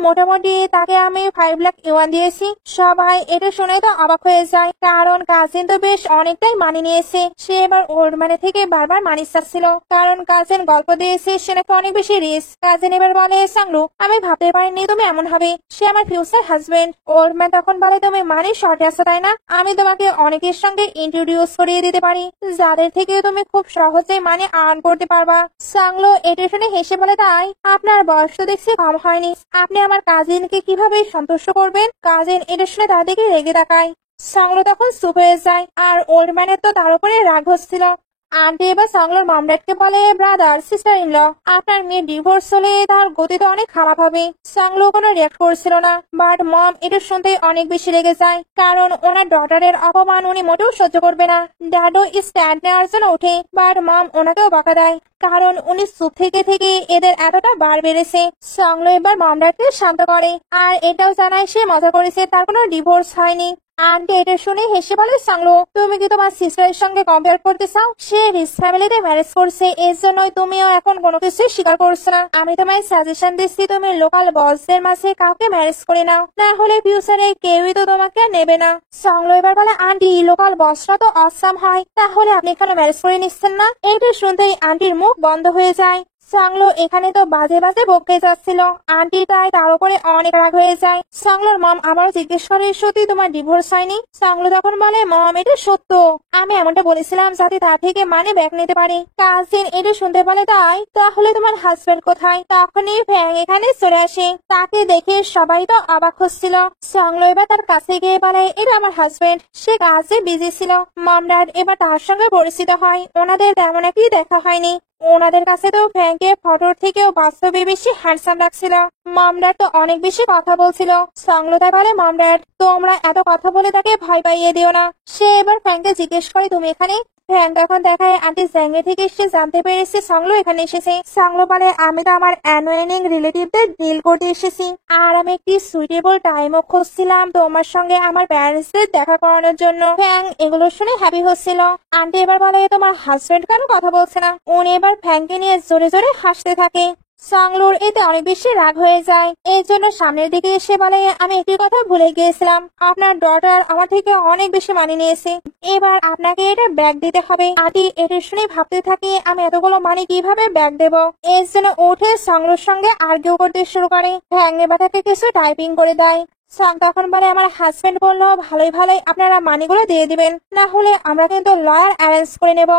মোটামুটি তাকে আমি 5 লাখ ইউয়ান দিয়েছি। সবাই এটা শুনে তো অবাক হয়ে যায়, কারণ কাজিন তো বেশ অনেকটাই মানি নিয়েছে। সে এবার ওল্ড ম্যানের থেকে বারবার মানি চাচ্ছিল, কারণ কাজিন গল্প দিয়েছে সে নাকি অনেক বেশি রিচ। কাজিন এবার বলে, সাংলু আমি ভাবতে পারিনি তুমি এমন হবে, সে আমার ফিউচার হাজবেন্ড। ওল্ড ম্যান তখন বলে, তুমি মানি শর্টে আছো তাই না, আমি তোমাকে অনেকের সঙ্গে ইন্ট্রোডিউস করিয়ে দিতে পারি, যাদের থেকে তুমি খুব সহজেই মানি আর্ন করতে পারবা। সাংলো এটা শুনে হেসে বলে, তাই আপনার বয়স তো দেখছি কম হয়নি, আপনি আমার কাজিনকে কিভাবে সন্তুষ্ট করবেন? কাজিন এটা শুনে তার দিকে রেগে তাকায়। সাংলো তখন চুপ হয়ে যায়, আর ওল্ড ম্যানের তো তার উপরে রাগ হচ্ছিল। আন্টি এবার সাংলোর মামডাটকে বলে, ব্রাদার সিস্টার ইন ল, আপনার মেয়ে ডিভোর্স হলে তার গতি তো অনেক খারাপ হবে। সাংলো কোনো রিয়াক্ট করছিল না, বাট মম এটা শুনতে অনেক বেশি রেগে যায়, কারণ ওনার ডটারের অপমান উনি মোটেও সহ্য করবে না। ড্যাডও স্ট্যান্ড নেওয়ার জন্য ওঠে, বাট মম ওনাকেও বকা দেয়, কারণ উনি চুপ থেকে থেকে এদের এতটা বার বেড়েছে। সাংলো এবার মামডাটকে শান্ত করে, আর এটাও জানায় সে মজা করেছে, তার কোনো ডিভোর্স হয়নি। আন্টি এটা শুনে হেসে বলে, সাংলো তুমি কি তোমার সিস্টারের সঙ্গে কম্পেয়ার করতে চাও? সে রিচ ফ্যামিলিতে ম্যারেজ করছে, এর জন্যই তুমিও এখন কোনো কিছুই স্বীকার করছো না। আমি তোমায় সাজেশন দিচ্ছি, তুমি লোকাল বসদের মাঝে কাউকে ম্যারেজ করে নাও, না হলে ফিউচারে কেউই তো তোমাকে নেবে না। সাংলো এবার বলে, আন্টি লোকাল বসরা তো অসাম হয়, তাহলে আপনি এখানে ম্যারেজ করে নিচ্ছেন না? এটা শুনতেই আন্টির মুখ বন্ধ হয়ে যায়। সাংলো এখানে তো বাজে বাজে বকে যাচ্ছিল, আন্টি তাই তার উপরে অনেক রাগ হয়ে যায়। সাংলোর মম আবারও জিজ্ঞেস করে, সত্যি তোমার ডিভোর্স হয়নি? সাংলো তখন বলে, মম এটা সত্য, আমি এমনটা বলেছিলাম যাতে তার থেকে মানে ব্যাক নিতে পারি। কাজিন এটা শুনতে বলে, তাই তাহলে তোমার হাজবেন্ড কোথায়? তখনই ফ্যাং এখানে চলে আসে, তাকে দেখে সবাই তো অবাক হচ্ছিল। সাংলো এবার তার কাছে গিয়ে বলে, এটা আমার হাজবেন্ড, সে কাজে বিজি ছিল। মম ড্যাড এবার তার সঙ্গে পরিচিত হয়, ওনাদের তেমন একটি দেখা হয়নি। ওনাদের কাছে তো ফ্র্যাঙ্কে ফটোর থেকেও বাস্তবে বেশি হ্যান্ডসাম লাগছিল। মামডার তো অনেক বেশি কথা বলছিল। সংলতা বলে, মামডার তোমরা এত কথা বলে তাকে ভয় পাইয়ে দিও না। সে এবার ফ্র্যাঙ্ককে জিজ্ঞেস করে, তুমি এখানে? ফ্র্যাঙ্ক তখন দেখায় আন্টি জ্যাঙ্গে থেকে সে জানতে পেরেছে সংলো এখানে এসেছে। সংলো বলে, আমি তো আমার অ্যানোয়েনিং রিলেটিভদের ডিল করতে এসেছি, আর আমি একটি সুইটেবল টাইমও খুঁজছিলাম তোমার সঙ্গে আমার প্যারেন্টসদের দেখা করানোর জন্য। ফ্যাং এগুলো শুনে হ্যাপি হচ্ছিল। আন্টি এবার বলে, তোমার হাজবেন্ড কেন কথা বলছে না? উনি এবার ফ্যাংকে নিয়ে জোরে জোরে হাসতে থাকে। সাংলোর এতে অনেক বেশি রাগ হয়ে যায়, এই জন্য সামনের দিকে এসে বলে, আমি একটি কথা ভুলে গিয়েছিলাম, আপনার ডটার আমার থেকে অনেক বেশি মানিয়ে নিয়েছে, এবার আপনাকে এটা ব্যাগ দিতে হবে। আন্টি এটা শুনে ভাবতে থাকি, আমি এতগুলো মানি কিভাবে ব্যাগ দেব। এর জন্য উঠে সাংলোর সঙ্গে আর্গিউ করতে শুরু করে। ভ্যাঙ্গে বাটাকে কিছু টাইপিং করে দেয়। সাং তখন বলে, আমার হাজবেন্ড বললো ভালোই ভালোই আপনারা মানিগুলো দিয়ে দিবেন, না হলে আমরা কিন্তু লয়ার অ্যারেঞ্জ করে নেব।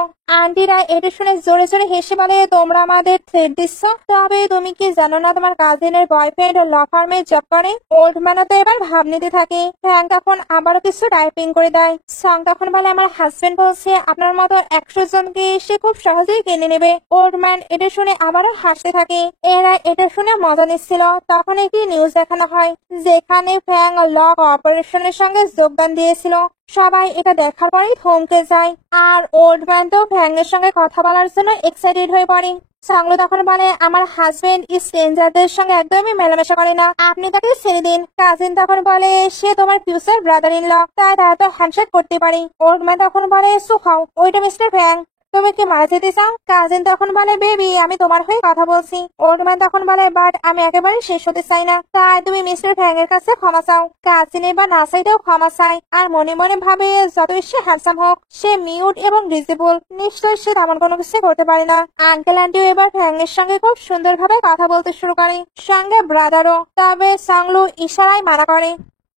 আন্টিরা এটা শুনে জোরে জোরে হেসে বলে, তোমরা আমাদের থ্রেট দিচ্ছ? তবে তুমি কি জানো না তোমার কাজিনের বয়ফ্রেন্ড ল ফার্মে জব করে? ওল্ড ম্যানও তো এবার ভাব নিতে থাকে। ফ্যাং তখন আবারও কিছু টাইপিং করে দেয়। সং তখন বলে, আমার হাজবেন্ড বলছে আপনার মতো 100 জনকে সে খুব সহজেই কিনে নেবে। ওল্ড ম্যান এটা শুনে আবারও হাসতে থাকে। এরা এটা শুনে মজা নিচ্ছিল। তখন একটি নিউজ দেখানো হয়, যেখানে ফ্যাং ল অপারেশনের সঙ্গে যোগদান দিয়েছিল। সবাই এটা দেখার পরেই থমকে যায়, আর ওল্ড ম্যান তো ফ্যাংয়ের সঙ্গে কথা বলার জন্য এক্সাইটেড হয়ে পড়ে। সাংলো তখন বলে, আমার হাজবেন্ড স্ট্রেঞ্জারদের সঙ্গে একদমই মেলামেশা করে না, আপনি তাকে ছেড়ে দিন। কাজিন তখন বলে, সে তোমার ফিউচার ব্রাদার ইন ল, তাই তারা তো হ্যান্ডশেক করতে পারে। ওল্ড ম্যান তখন বলে, সুখাও ওইটা মিস্টার ফ্যাং, তুমি কি মারা যেতে চাও? কাজিন তখন বলে, বেবি আমি তোমার হয়ে কথা বলছি। ওল্ড ম্যান তখন বলে, বাট আমি একেবারে শেষ হতে চাই না, তাই তুমি মিস্টার ফ্যাং এর কাছে ক্ষমা চাও। কাজিন এবার না চাইতেও ক্ষমা চায়, আর মনে মনে ভাবে যতই সে হ্যান্ডসাম হোক, সে মিউট এবং ডিজেবল, নিশ্চয় সে তেমন কোনো কিছু করতে পারে না। আঙ্কেল আন্টিও এবার ফ্যাং এর সঙ্গে খুব সুন্দরভাবে কথা বলতে শুরু করে, সঙ্গে ব্রাদারও। তবে সাংলু ইশারায় মানা করে।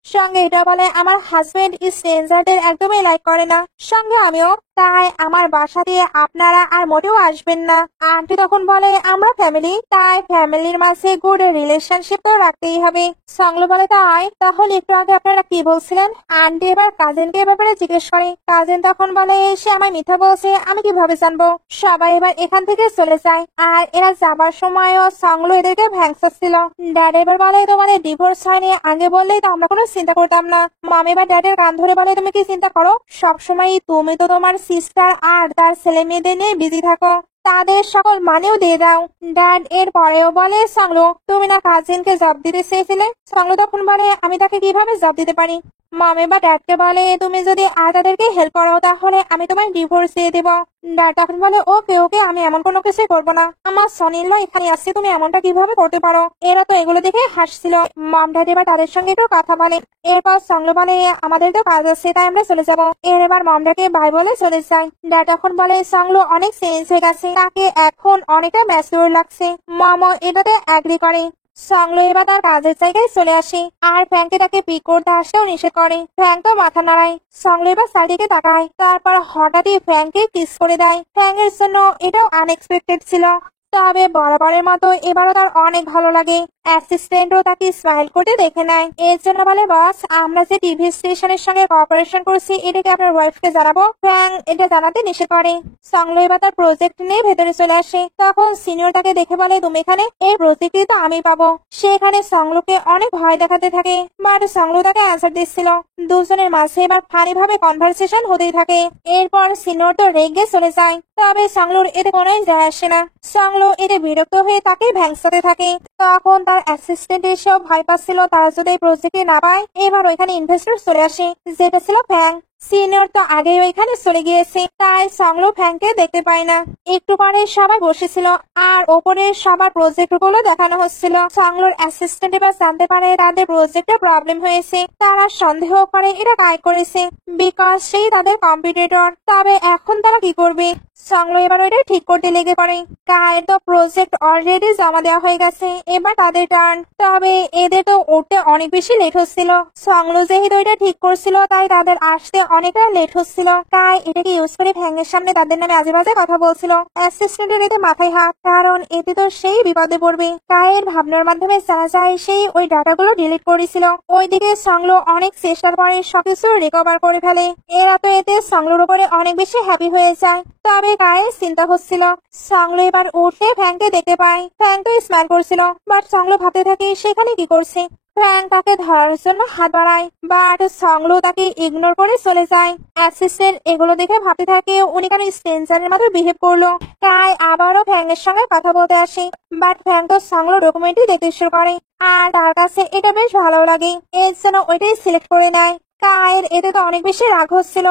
সঙ্গে এটা বলে, আমার হাজবেন্ড স্ট্রেঞ্জারদের একদমই লাইক করে না, সঙ্গে আমিও, তাই আমার বাসা দিয়ে আপনারা আর মোটেও আসবেন না। আন্টি তখন বলে আমরা ফ্যামিলি, তাই ফ্যামিলির মাঝে গুড রিলেশনশিপ তো রাখতেই হবে। সংলো বলে তাই, তাহলে একটু আগে আপনারা কি বলছিলেন? আন্টি এবার কাজিনকে এ ব্যাপারে জিজ্ঞেস করে। কাজিন তখন বলে সে আমায় মিথ্যা বলছে, আমি কিভাবে জানবো। সবাই এবার এখান থেকে চলে যায়। আর এরা যাবার সময়ও সংলো এদেরকে ভ্যাংসাচ্ছিল। ড্যাড এবার বলে তোমাদের ডিভোর্স হয়নি, আগে বললেই তো আমরা কোনো চিন্তা করতাম না। মম এবার ড্যাডের কান ধরে বলে তুমি কি চিন্তা করো, সবসময় তুমি তো তোমার সিস্টার আর তার ছেলে মেয়েদের নিয়ে বিজি থাকো, তাদের সকল মানেও দিয়ে দাও। ড্যাড এর পরেও বলে সংলো তুমি না কাজিনকে জব দিতে চেয়েছিলে। সংলো তখন বলে আমি তাকে কিভাবে জব দিতে পারি। মম এবার ড্যাডকে বলে তুমি যদি আর তাদেরকে হেল্প করো তাহলে আমি তোমায় ডিভোর্স দিয়ে দেবো। ড্যাড তখন বলে ওকে ওকে, আমি এমন কোনো কিছুই করবো না, আমার সনিল্লা এখানে আসছে, তুমি এমনটা কিভাবে করতে পারো। এরা তো এগুলো দেখে হাসছিল। মম ড্যাড এবার তাদের সঙ্গে একটু কথা বলে। এরপর সংলো বলে আমাদের তো কাজ আছে, তাই আমরা চলে যাবো। এবার মম ড্যাডকে বাই বলে চলে যায়। ড্যাড তখন বলে সংলো অনেক চেঞ্জ হয়ে গেছে, তাকে এখন অনেকটা ম্যাচিওর লাগছে। মম এটাতে অ্যাগ্রি করে। সংলো এবার তার কাজের জায়গায় চলে আসে আর ফ্র্যাঙ্কে তাকে পিক করতে আসতেও নিষেধ করে। ফ্র্যাঙ্ক তো মাথা নাড়ায়। সংলো এবার সাইডে তাকায়, তারপর হঠাৎই ফ্র্যাঙ্ককে কিস করে দেয়। ফ্র্যাঙ্কের জন্য এটাও আনএক্সপেক্টেড ছিল, তবে বরাবরের মতো এবারও তার অনেক ভালো লাগে। অ্যাসিস্ট্যান্টও তাকে স্মাইল করতে দেখে নেয়। এর জন্য বলে বস আমরা যে টিভি স্টেশনের সঙ্গে কোঅপারেশন করছি এটাকে আপনার ওয়াইফকে জানাবো। ফ্র্যাঙ্ক এটা জানাতে নিষেধ করে। সংলো এবার তার প্রজেক্ট নিয়ে ভেতরে চলে আসে। তখন সিনিয়র তাকে দেখে বলে তুমি এখানে, এই প্রজেক্টই তো আমি পাবো। সে এখানে সংলোকে অনেক ভয় দেখাতে থাকে, বাট সংলো তাকে অ্যান্সার দিচ্ছিল। দুজনের মাঝে এবার ফানি ভাবে কনভারসেশন হতেই থাকে। এরপর সিনিয়র তো রেগে চলে যায়, তবে সংলোর এতে কোনোই যায় আসে না। সংলো এতে বিরক্ত হয়ে তাকে ভ্যাংসাতে থাকে। তখন তার অ্যাসিস্ট্যান্ট এসেও ভয় পাচ্ছিল তারা যদি এই প্রজেক্টে না পায়। এবার ওইখানে ইনভেস্টর চলে আসে, যেটা ছিল ফ্যাং। সিনিয়র তো আগেই ওইখানে চলে গিয়েছে, তাই সংলো ফ্যাংকে দেখতে পায় না। একটু পরে সবাই বসেছিল আর ওপরে সবার প্রজেক্ট গুলো দেখানো হচ্ছিল। সংলোর অ্যাসিস্ট্যান্ট এবার জানতে পারে তাদের প্রজেক্টে প্রবলেম হয়েছে। তারা সন্দেহ করে এটা কাজ করেছে, বিকজ সেই তাদের কম্পিটিটর। তবে এখন তারা কি করবে? সংলো এবার ওইটা ঠিক করতে লেগে পড়ে। কায়ের তো প্রজেক্ট অলরেডি জমা দেওয়া হয়ে গেছে, এবার তাদের টার্ন। তবে এদের তো উঠতে অনেক বেশি লেট হচ্ছিল। সংলো যেহেতু এটা ঠিক করছিল তাই তাদের আসতে অনেকটা লেট হচ্ছিল। তাই এটাকে ইউজ করে ফ্যাংয়ের সামনে তাদের নামে আজে বাজে কথা বলছিল। অ্যাসিস্ট্যান্টের এতে মাথায় হাত, কারণ এতে তো সেই বিপদে পড়বে। কায়ের ভাবনার মাধ্যমে জানা যায় সেই ওই ডাটাগুলো ডিলিট করেছিল। ওইদিকে সংলো অনেক চেষ্টার পরে সবকিছু রিকভার করে ফেলে। এরা তো এতে সংলোর উপরে অনেক বেশি হ্যাপি হয়ে যায়। তবে গায়ে চিন্তা হচ্ছিল। সংলো এবার উঠে ফ্র্যাঙ্ককে দেখতে পায়। ফ্র্যাঙ্ক তো স্মাইল করছিল, বাট সংলো ভাবতে থাকে সেখানে কি করছে। ফ্র্যাঙ্ক তাকে ধরার জন্য হাত বাড়ায়, বাট সংলো তাকে ইগনোর করে চলে যায়। অ্যাসিস্ট্যান্ট এগুলো দেখে ভাবতে থাকে উনি কেন স্ট্রেঞ্জারের মতো বিহেভ করলো। তাই আবারও ফ্র্যাঙ্কের সঙ্গে কথা বলতে আসে, বাট ফ্র্যাঙ্ক তো সংলো ডকুমেন্টই দেখতে শুরু করে আর তার কাছে এটা বেশ ভালো লাগে। এর জন্য ওইটাই সিলেক্ট করে নেয়। কায়ের এতে তো অনেক বেশি রাগ হচ্ছিল,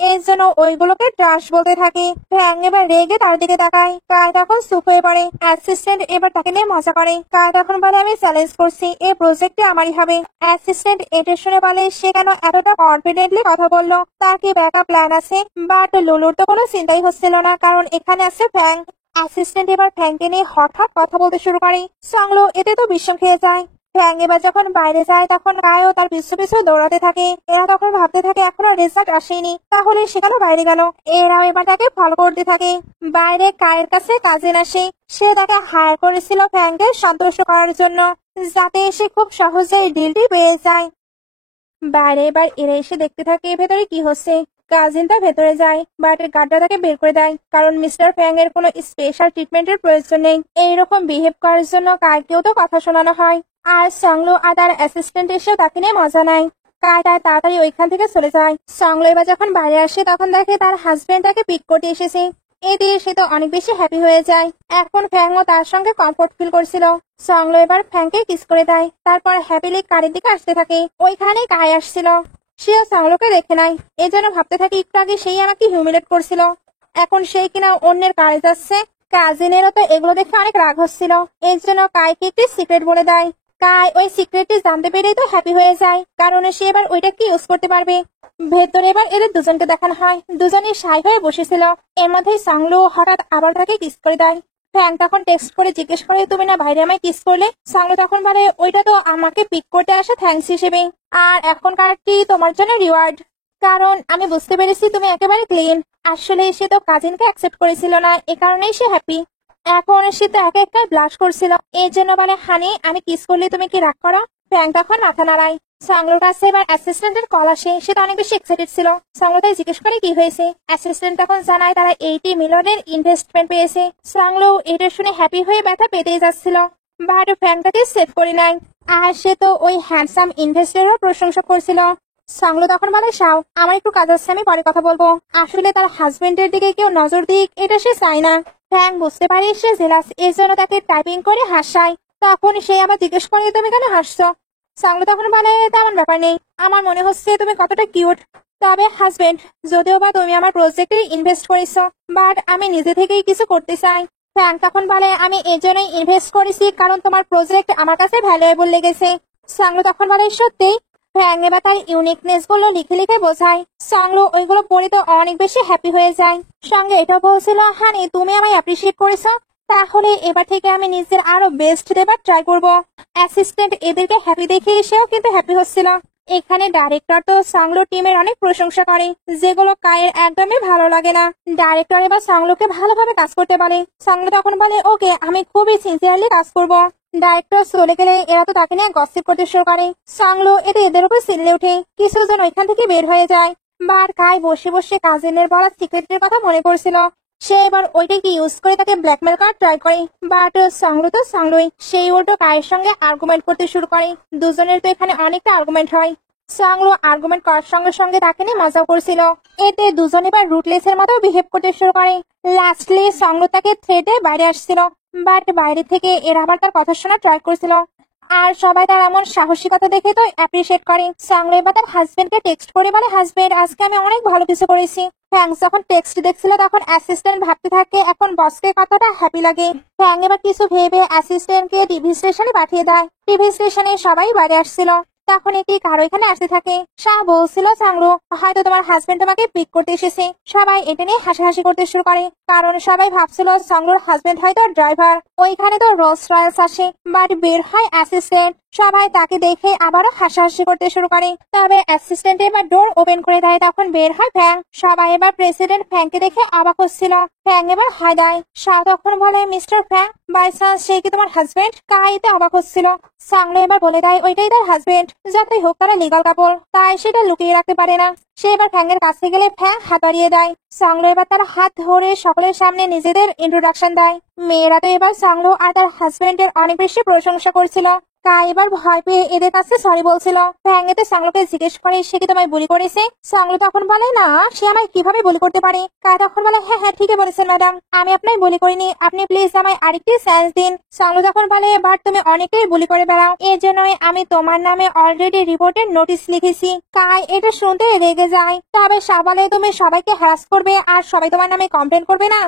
এর জন্য ওইগুলোকে ট্রাশ বলতে থাকে। ফ্র্যাঙ্ক এবার রেগে তার দিকে তাকায়। কায় তখন চুপ হয়ে পড়ে। অ্যাসিস্ট্যান্ট এবার তাকে নিয়ে মজা করে। কায় তখন বলে আমি চ্যালেঞ্জ করছি, এই প্রজেক্টে আমারই হবে। অ্যাসিস্ট্যান্ট এটা শুনে বলে সে কেন এতটা কনফিডেন্টলি কথা বললো, তার কি ব্যাকআপ প্ল্যান আছে। বাট লুলুর তো কোনো চিন্তাই হচ্ছিল না, কারণ এখানে আছে ফ্র্যাঙ্ক। অ্যাসিস্ট্যান্ট এবার ফ্র্যাঙ্ককে নিয়ে হঠাৎ কথা বলতে শুরু করে। সংলো এতে তো বিষম খেয়ে যায়। ফ্র্যাঙ্ক এবার যখন বাইরে যায় তখন কায়ও তার পিছু পিছু দৌড়াতে থাকে। এরা তখন ভাবতে থাকে এখনো রেজাল্ট আসেনি, তাহলে সেখানে বাইরে গেল। এরাও এবার তাকে ফলো করতে থাকে। বাইরে কায়ের কাছে কাজিন আসে। সে তাকে হায়ার করেছিল ফ্র্যাঙ্ককে সন্তুষ্ট করার জন্য, যাতে সে খুব সহজেই ডিলটি পেয়ে যায়। বাইরে এবার এরা এসে দেখতে থাকে ভেতরে কি হচ্ছে। কাজিনটা ভেতরে যায়, বাট গার্ডটা তাকে বের করে দেয়, কারণ মিস্টার ফ্যাং এর কোনো স্পেশাল ট্রিটমেন্টের প্রয়োজন নেই। এইরকম বিহেভ করার জন্য কায়কেও তো কথা শোনানো হয়। আর সংলো আর তার অ্যাসিস্ট্যান্ট এসেও তাকে নিয়ে মজা নেয়। কায় তার তাড়াতাড়ি ওইখান থেকে চলে যায়। সংলো এবার যখন বাইরে আসে তখন দেখে তার হাজবেন্ড তাকে পিক করতে এসেছে। এতে সে তো অনেক বেশি হ্যাপি হয়ে যায়। এখন ফ্যাংও তার সঙ্গে কমফোর্ট ফিল করছিল। সংলো এবার ফ্যাংকে কিস করে দেয়, তারপর হ্যাপিলি কারের দিকে আসতে থাকে। ওইখানে কায় আসছিল, সেও সংলোকে দেখে নাই। এই জন্য ভাবতে থাকে একটু আগে সেই আমাকে হিউমিলেট করছিল, এখন সেই কিনা অন্যের কারে যাচ্ছে। কাজিনেরও তো এগুলো দেখে অনেক রাগ হচ্ছিল। এর জন্য কায়কে একটি সিক্রেট বলে দেয়। কায় ওই সিক্রেটটি জানতে পেরেই তো হ্যাপি হয়ে যায়, কারণ সে এবার ওইটাকে ইউজ করতে পারবে। ভেতরে এবার এদের দুজনকে দেখানো হয়, দুজনই সাই হয়ে বসেছিল। এর মধ্যেই সংলো হঠাৎ আবার তাকে কিস করে দেয়। ফ্র্যাঙ্ক তখন টেক্সট করে জিজ্ঞেস করে তুমি না বাইরে আমায় কিস করলে। সংলো তখন বলে ওইটা তো আমাকে পিক করতে আসা থ্যাঙ্কস হিসেবে, আর এখনকার কি তোমার জন্য রিওয়ার্ড। কারণ আমি বুঝতে পেরেছি তুমি একেবারে ক্লিন। আসলে সে তো কাজিনকে অ্যাকসেপ্ট করেছিল না, এ কারণেই সে হ্যাপি। এখন সে তো একা একা ব্লাশ করছিল, এই জন্য বলে হানি আমি কিস করলে তুমি কি রাগ করো। ফ্র্যাঙ্ক তখন মাথা নাড়ায়। সাংলোর কাছে এবার অ্যাসিস্ট্যান্টের কল আসে, সে তো অনেক বেশি এক্সাইটেড ছিল। সাংলো তাই জিজ্ঞেস করে কি হয়েছে। অ্যাসিস্ট্যান্ট তখন জানায় তারা 80 মিলিয়নের ইনভেস্টমেন্ট পেয়েছে। সাংলো এটা শুনে হ্যাপি হয়ে ব্যথা পেতেই যাচ্ছিল, বাট ফ্র্যাঙ্কটাকে সেভ করে নাই। আর সে তো ওই হ্যান্ডসাম ইনভেস্টরেরও প্রশংসা করছিল। সাংলো তখন বলে শাও আমার একটু কাজ আছে, আমি পরে কথা বলবো। আসলে তার হাজবেন্ডের দিকে কেউ নজর দিক এটা সে চায় না। ফ্র্যাঙ্ক বুঝতে পারে সে জেলাস, এর জন্য তাকে টাইপিং করে হাসায়। তখন সে আবার জিজ্ঞেস করে তুমি কেন হাসছো। সাংলো তখন বলে তেমন ব্যাপার নেই, আমার মনে হচ্ছে তুমি কতটা কিউট। তবে হাজবেন্ড, যদিও বা তুমি আমার প্রজেক্টে ইনভেস্ট করেছো, বাট আমি নিজে থেকেই কিছু করতে চাই। ফ্র্যাঙ্ক তখন বলে আমি এই জন্যই ইনভেস্ট করেছি কারণ তোমার প্রজেক্ট আমার কাছে ভ্যালুয়েবল লেগেছে। সাংলো তখন বলে সত্যি। ফ্র্যাঙ্ক এবার তার ইউনিকনেস গুলো লিখে লিখে বোঝায়। সাংলো ওইগুলো পড়ে তো অনেক বেশি হ্যাপি হয়ে যায়। সঙ্গে এটাও বলছিল হানি তুমি আমায় অ্যাপ্রিসিয়েট করেছো, তাহলে এবার থেকে আমি নিজের আরো বেস্ট দেবার ট্রাই করব। অ্যাসিস্ট্যান্ট এদেরকে হ্যাপি দেখে সেও কিন্তু হ্যাপি হচ্ছিল। এখানে ডাইরেক্টর তো সাংলো টিমের অনেক প্রশংসা করে, যেগুলো কায়ের একদমই ভালো লাগে না। ডাইরেক্টর এবার সাংলোকে ভালোভাবে কাজ করতে বলে। সাংলো তখন বলে ওকে আমি খুবই সিনসিয়ারলি কাজ করব। ডাইরেক্টর চলে গেলে এরা তো তাকে নিয়ে গসিপ করতে শুরু করে। সাংলো এতে এদের উপর সিলে ওঠে, কিছুজন ওইখান থেকে বের হয়ে যায়। বার কায় বসে বসে কাজিনের বলা সিক্রেটের কথা মনে করছিল। সে এবার ওইটাকে ইউজ করে তাকে ব্ল্যাকমেল করার ট্রাই করে, বাট সাংলো তো সাংলোই, সেই উল্টো কায়ের সঙ্গে আর্গুমেন্ট করতে শুরু করে। দুজনের তো এখানে অনেকটা আর্গুমেন্ট হয়। সাংলো আর্গুমেন্ট করার সঙ্গে সঙ্গে তাকে নিয়ে মজাও করছিল। এতে দুজন এবার রুটলেস এর মতো বিহেভ করতে শুরু করে। লাস্টলি সাংলো তাকে থ্রেটে বাইরে আসছিল, বাট বাইরে থেকে এরা আবার তার কথা শোনা ট্রাই করছিল। আর সবাই তার এমন সাহসিকতা দেখে তো অ্যাপ্রিসিয়েট করে। সাংলো এবার তার হাজবেন্ডকে টেক্সট করে বলে হাজবেন্ড আজকে আমি অনেক ভালো কিছু করেছি। ফ্র্যাঙ্ক যখন টেক্সট দেখছিল তখন অ্যাসিস্ট্যান্ট ভাবতে থাকে এখন বসকে কতটা হ্যাপি লাগে। ফ্র্যাঙ্ক এবার কিছু ভেবে অ্যাসিস্ট্যান্টকে টিভি স্টেশনে পাঠিয়ে দেয়। টিভি স্টেশনে সবাই বাইরে আসছিল, তখন একটি কারো এখানে আসতে থাকে। শাহ বলছিল সাংলো হয়তো তোমার হাজবেন্ড তোমাকে পিক করতে এসেছে। সবাই এটা নিয়ে হাসাহাসি করতে শুরু করে, কারণ সবাই ভাবছিল সাংলোর হাজবেন্ড হয়তো ড্রাইভার। ওইখানে তো রোলস রয়েলস আসে, বাট বের হয় অ্যাসিস্ট্যান্ট। সবাই তাকে দেখে আবারও হাসাহাসি করতে শুরু করে। তবে অ্যাসিস্ট্যান্ট এবার ডোর ওপেন করে দেয়, তখন বের হয় ফ্র্যাঙ্ক। সবাই এবার প্রেসিডেন্ট ফ্র্যাঙ্ককে দেখে অবাক হচ্ছিল। ফ্র্যাঙ্ক এবার হাই দেয়। শাহ তখন বলে মিস্টার ফ্র্যাঙ্ক বাই চান্স সে কি তোমার হাজবেন্ড। কাইতে অবাক হচ্ছিল। সাংলো এবার বলে দেয় ওইটাই তার হাজবেন্ড, যতই হোক তারা লিগাল কাপল, তাই সেটা লুকিয়ে রাখতে পারে না। সে এবার ফ্র্যাঙ্কের কাছে গেলে ফ্র্যাঙ্ক হাত বাড়িয়ে দেয়। সাংলো এবার তার হাত ধরে সকলের সামনে নিজেদের ইন্ট্রোডাকশন দেয়। মেয়েরা তো এবার সাংলো আর তার হাজবেন্ডের অনেক বেশি প্রশংসা করছিল। কাই এবার ভয় পেয়ে এদের কাছে সরি বলছিল। ফ্র্যাঙ্ক এতে সাংলোকে জিজ্ঞেস করে সে কি তোমায় বুলি করেছে। সাংলো তখন বলে না, সে আমায় কিভাবে বুলি করতে পারে। কাই তখন বলে হ্যাঁ হ্যাঁ ঠিকই বলেছেন ম্যাডাম, আমি আপনায় বুলি করিনি, আপনি প্লিজ আমায় আরেকটি চান্স দিন। সাংলো তখন বলে বাট তুমি অনেকেই বুলি করে বেড়াও, এই জন্যই আমি তোমার নামে অলরেডি রিপোর্টের নোটিশ লিখেছি। কাই এটা শুনতে রেগে যায়। তবে শাহ বলে তুমি সবাইকে হ্যারাস করবে আর সবাই তোমার নামে কমপ্লেন করবে না।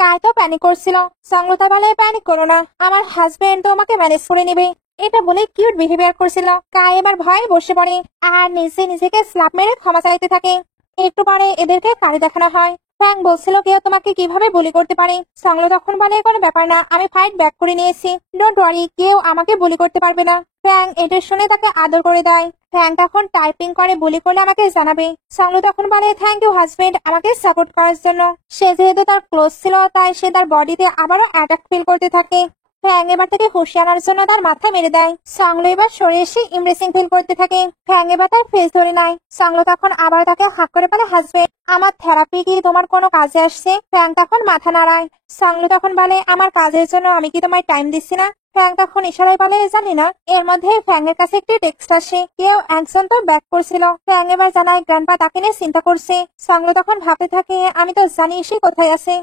কাই তো প্যানিক করছিল। সাংলো তা বলে প্যানিক করো না, আমার হাজবেন্ড তোমাকে ম্যানেজ করে নেবে। এটা বলে কিউট বিহেভিয়ার করছিল। কাই এবার ভয়ে বসে পড়ে আর নিজে নিজেকে স্ল্যাপ মেরে ক্ষমা চাইতে থাকে। একটু পরে এদেরকে কারি দেখানো হয়। ফ্র্যাঙ্ক বলছিল কেউ তোমাকে কিভাবে বুলি করতে পারে। সাংলো তখন বলে কোনো ব্যাপার না, আমি ফাইট ব্যাক করে নিয়েছি, ডোন্ট ওয়ারি, কেউ আমাকে বুলি করতে পারবে না। ফ্র্যাঙ্ক এটা শুনে তাকে আদর করে দেয়। ফ্র্যাঙ্ক তখন টাইপিং করে বুলি করলে আমাকে জানাবে। সাংলো তখন বলে থ্যাংক ইউ হাজবেন্ড আমাকে সাপোর্ট করার জন্য। সে যেহেতু তার ক্লোজ ছিল তাই সে তার বডিতে আবারও অ্যাটাক ফিল করতে থাকে। ফ্র্যাঙ্ক এবার থেকে হুঁশি আনার জন্য তার মাথা মেরে দেয়। সাংলো এবার সরে এসে ইমপ্রেসিং ফিল করতে থাকে। ফ্র্যাঙ্ক এবার তার ফেস ধরে নেয়। সাংলো তখন আবার তাকে হাত করে বলে হাজবেন্ড আমার থেরাপি কি তোমার কোনো কাজে আসছে। ফ্র্যাঙ্ক তখন মাথা নাড়ায়। সাংলো তখন বলে আমার কাজের জন্য আমি কি তোমায় টাইম দিচ্ছি না। ফ্র্যাঙ্ক তখন ইশারায় বলে জানি না। এর মধ্যে ফ্র্যাঙ্কের কাছে একটি টেক্সট আসে, কেউ একজন তো ব্যাক করছিল। ফ্র্যাঙ্ক এবার জানায় গ্র্যান্ডপা তাকে নিয়ে চিন্তা করছে। সাংলো তখন ভাবতে থাকে আমি তো জানি সে কোথায় আছে।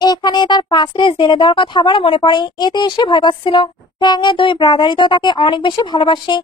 এখানে তার পাশে জেলে দেওয়ার কথা আবার মনে পড়ে, এতে এসে ভয় পাচ্ছিল। ফ্র্যাঙ্কের দুই ব্রাদারই তো তাকে অনেক বেশি ভালোবাসে,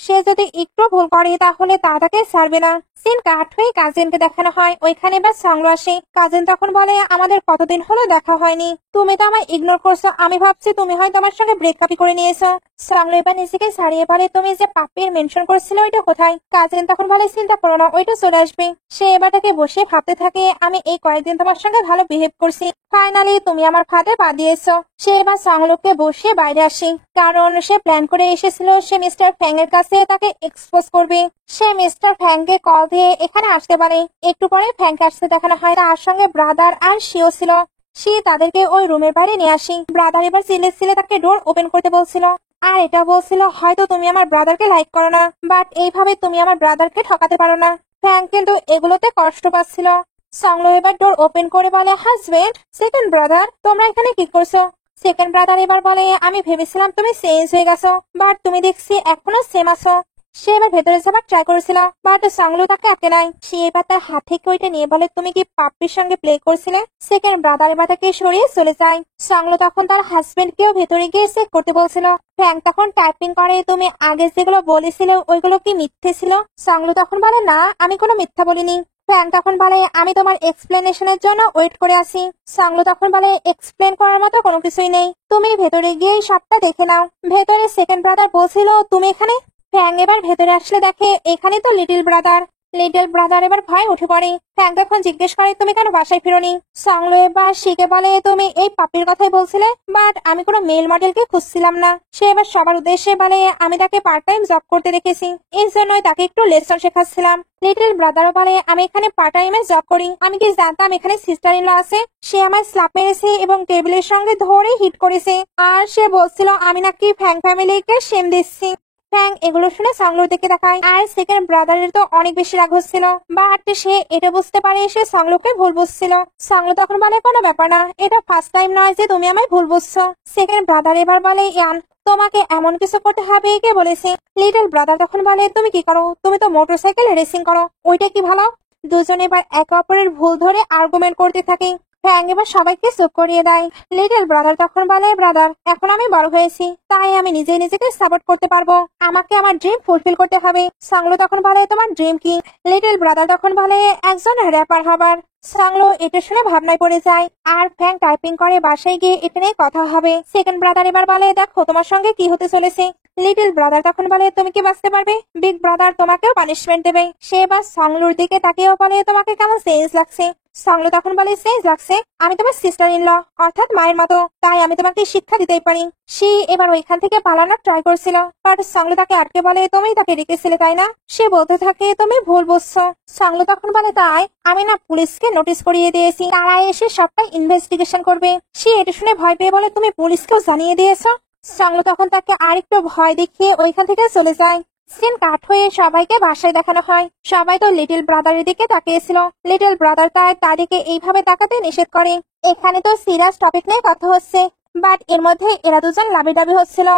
সে যদি একটু ভুল করে তাহলে তা তাকে ছাড়বে না। সিন কাট হয়ে কাজিনকে দেখানো হয়। ওইখানে এবার সাংলো আসে। কাজিন তখন বলে আমাদের কতদিন হলো দেখা হয়নি, তুমি তো আমায় ইগনোর করছো, আমি ভাবছি তুমি হয়তো আমার সঙ্গে ব্রেকআপই করে নিয়েছো। সাংলো এবার নিজেকে ছাড়িয়ে বলে তুমি যে পাপ্পির মেনশন করছিলে ওইটা কোথায়। কাজিন তখন বলে চিন্তা করো না, ওইটা চলে আসবে। সে এবার তাকে বসে ভাবতে থাকে আমি এই কয়েকদিন তোমার সঙ্গে ভালো বিহেভ করছি, ফাইনালি তুমি আমার ফাঁদে পা দিয়েছো। সে এবার সাংলোকে বসে বাইরে আসে, কারণ সে প্ল্যান করে এসেছিল সে মিস্টার ফ্যাং এর কাছে তাকে এক্সপোজ করবে। সে মিস্টার ফ্যাংকে কল দিয়ে এখানে আসতে পারে। একটু পরে ফ্র্যাঙ্ক আসতে দেখানো হয়, তার সঙ্গে ব্রাদার আর শিও ছিল। সে তাদেরকে ওই রুমের বাইরে নিয়ে আসি। ব্রাদার এবার চিল্লে তাকে ডোর ওপেন করতে বলছিল, আর এটা বলছিল হয়তো তুমি আমার ব্রাদারকে লাইক করো না, বাট এইভাবে তুমি আমার ব্রাদারকে ঠকাতে পারো না। ফ্র্যাঙ্ক কিন্তু এগুলোতে কষ্ট পাচ্ছিল। সংলো এবার ডোর ওপেন করে বলে, হাজবেন্ড, সেকেন্ড ব্রাদার, তোমরা এখানে কি করছো? সেকেন্ড ব্রাদার এবার বলে, আমি ভেবেছিলাম তুমি চেঞ্জ হয়ে গেছো, বাট তুমি দেখছি এখনো সেম আছো। সে এবার ভেতরে যাবার ট্রাই করেছিল, বাট সংলো তাকে আটকে নাই। সে এবার তার হাত থেকে ওইটা নিয়ে বলে, তুমি কি পাপ্পির সঙ্গে প্লে করছিলে? সেকেন্ড ব্রাদার এবার তাকে সরিয়ে চলে যায়। সংলো তখন তার হাজবেন্ড কেও ভেতরে গিয়ে চেক করতে বলছিল। ফ্র্যাঙ্ক তখন টাইপিং করে, তুমি আগে যেগুলো বলেছিলে ওইগুলো কি মিথ্যে ছিল? সংলো তখন বলে, না, আমি কোনো মিথ্যা বলিনি। ফ্র্যাঙ্ক তখন বলে, আমি তোমার এক্সপ্লেনেশনের জন্য ওয়েট করে আছি। সংলো তখন বলে, এক্সপ্লেন করার মতো কোনো কিছুই নেই, তুমি ভেতরে গিয়ে সবটা দেখে নাও। ভেতরে সেকেন্ড ব্রাদার বলছিল, তুমি এখানে? ফ্র্যাঙ্ক এবার ভেতরে আসলে দেখে এখানে তো লিটল ব্রাদার। লিটল ব্রাদার এবার ভয় উঠে পড়ে। ফ্র্যাঙ্ক এখন জিজ্ঞেস করে, তুমি কেন বাসায় ফিরোনি? সংলো এবার শিখে বলে, তুমি এই পাপির কথাই বলছিলে, বাট আমি কোনো মেল মডেলকে খুঁজছিলাম না। সে এবার সবার উদ্দেশ্যে বলে, আমি তাকে পার্ট টাইম জব করতে দেখেছি, এই জন্যই তাকে একটু লেসন শেখাচ্ছিলাম। লিটল ব্রাদারও বলে, আমি এখানে পার্ট টাইমে জব করি, আমি কি জানতাম এখানে সিস্টার ইন ল আছে? সে আমার স্ল্যাপ মেরেছে এবং টেবিলের সঙ্গে ধরে হিট করেছে, আর সে বলছিল আমি নাকি ফ্র্যাঙ্ক ফ্যামিলিকে শেম দিচ্ছি। ফ্র্যাঙ্ক এগুলো শুনে সংলোর দিকে তাকায়, আর সেকেন্ড ব্রাদারের তো অনেক বেশি রাগ হচ্ছিল, বাট সে এটা বুঝতে পারে সে সংলোকে ভুল বুঝছিল। সংলো তখন বলে, কোনো ব্যাপার না, এটা ফার্স্ট টাইম নয় যে তুমি আমায় ভুল বুঝছো। সেকেন্ড ব্রাদার এবার বলে, ইয়ান, তোমাকে এমন কিছু করতে হবে কে বলেছে? লিটল ব্রাদার তখন বলে, তুমি কি করো? তুমি তো মোটরসাইকেল রেসিং করো, ওইটা কি ভালো? দুজনে এবার একে অপরের ভুল ধরে আর্গুমেন্ট করতে থাকে। ফ্র্যাঙ্ক এবার সবাইকে চুপ করিয়ে দেয়। লিটল ব্রাদার তখন বলে, ব্রাদার, এখন আমি বড় হয়েছি, তাই আমি নিজেকে সাপোর্ট করতে পারবো, আমাকে আমার ড্রিম ফুলফিল করতে হবে। সংলো তখন বলে, তোমার ড্রিম কি? লিটল ব্রাদার তখন বলে, একজন র্যাপার হবার। সংলো এটা শুনে ভাবনায় পড়ে যায়, আর ফ্র্যাঙ্ক টাইপিং করে বাসায় গিয়ে এটা নিয়ে কথা হবে। সেকেন্ড ব্রাদার এবার বলে, দেখো তোমার সঙ্গে কি হতে চলেছে। লিটল ব্রাদার তখন বলে, তুমি কি বাঁচতে পারবে? বিগ ব্রাদার তোমাকেও পানিশমেন্ট দেবে। সে এবার সংলোর দিকে তাকিয়েও বলে, তোমাকে কেমন চেঞ্জ লাগছে? সংলো তখন বলে, চেঞ্জ লাগছে? আমি তোমার সিস্টার ইন ল, অর্থাৎ মায়ের মতো, তাই আমি তোমাকে শিক্ষা দিতেই পারি। সে এবার ওইখান থেকে পালানোর ট্রাই করছিল, বাট সংলো তাকে আটকে বলে, তুমি তাকে ডেকেছিলে তাই না? সে বলতে থাকে, তুমি ভুল বুঝছো। সংলো তখন বলে, তাই আমি না পুলিশকে নোটিশ করিয়ে দিয়েছি, তারা এসে সবটাই ইনভেস্টিগেশন করবে। সে এটা শুনে ভয় পেয়ে বলে, তুমি পুলিশকেও জানিয়ে দিয়েছো? সংলো তখন তাকে আরেকটু ভয় দেখিয়ে ওইখান থেকে চলে যায়। সিন কাট হয়ে সবাইকে বাসায় দেখানো হয়। সবাই তো লিটল ব্রাদারের দিকে তাকিয়েছিল। লিটল ব্রাদার তাদেরকে এইভাবে তাকাতে নিষেধ করে। এখানে তো সিরিয়াস টপিক নিয়ে কথা হচ্ছে, বাট এর মধ্যে এরা দুজন লাভিডাবি হচ্ছিল।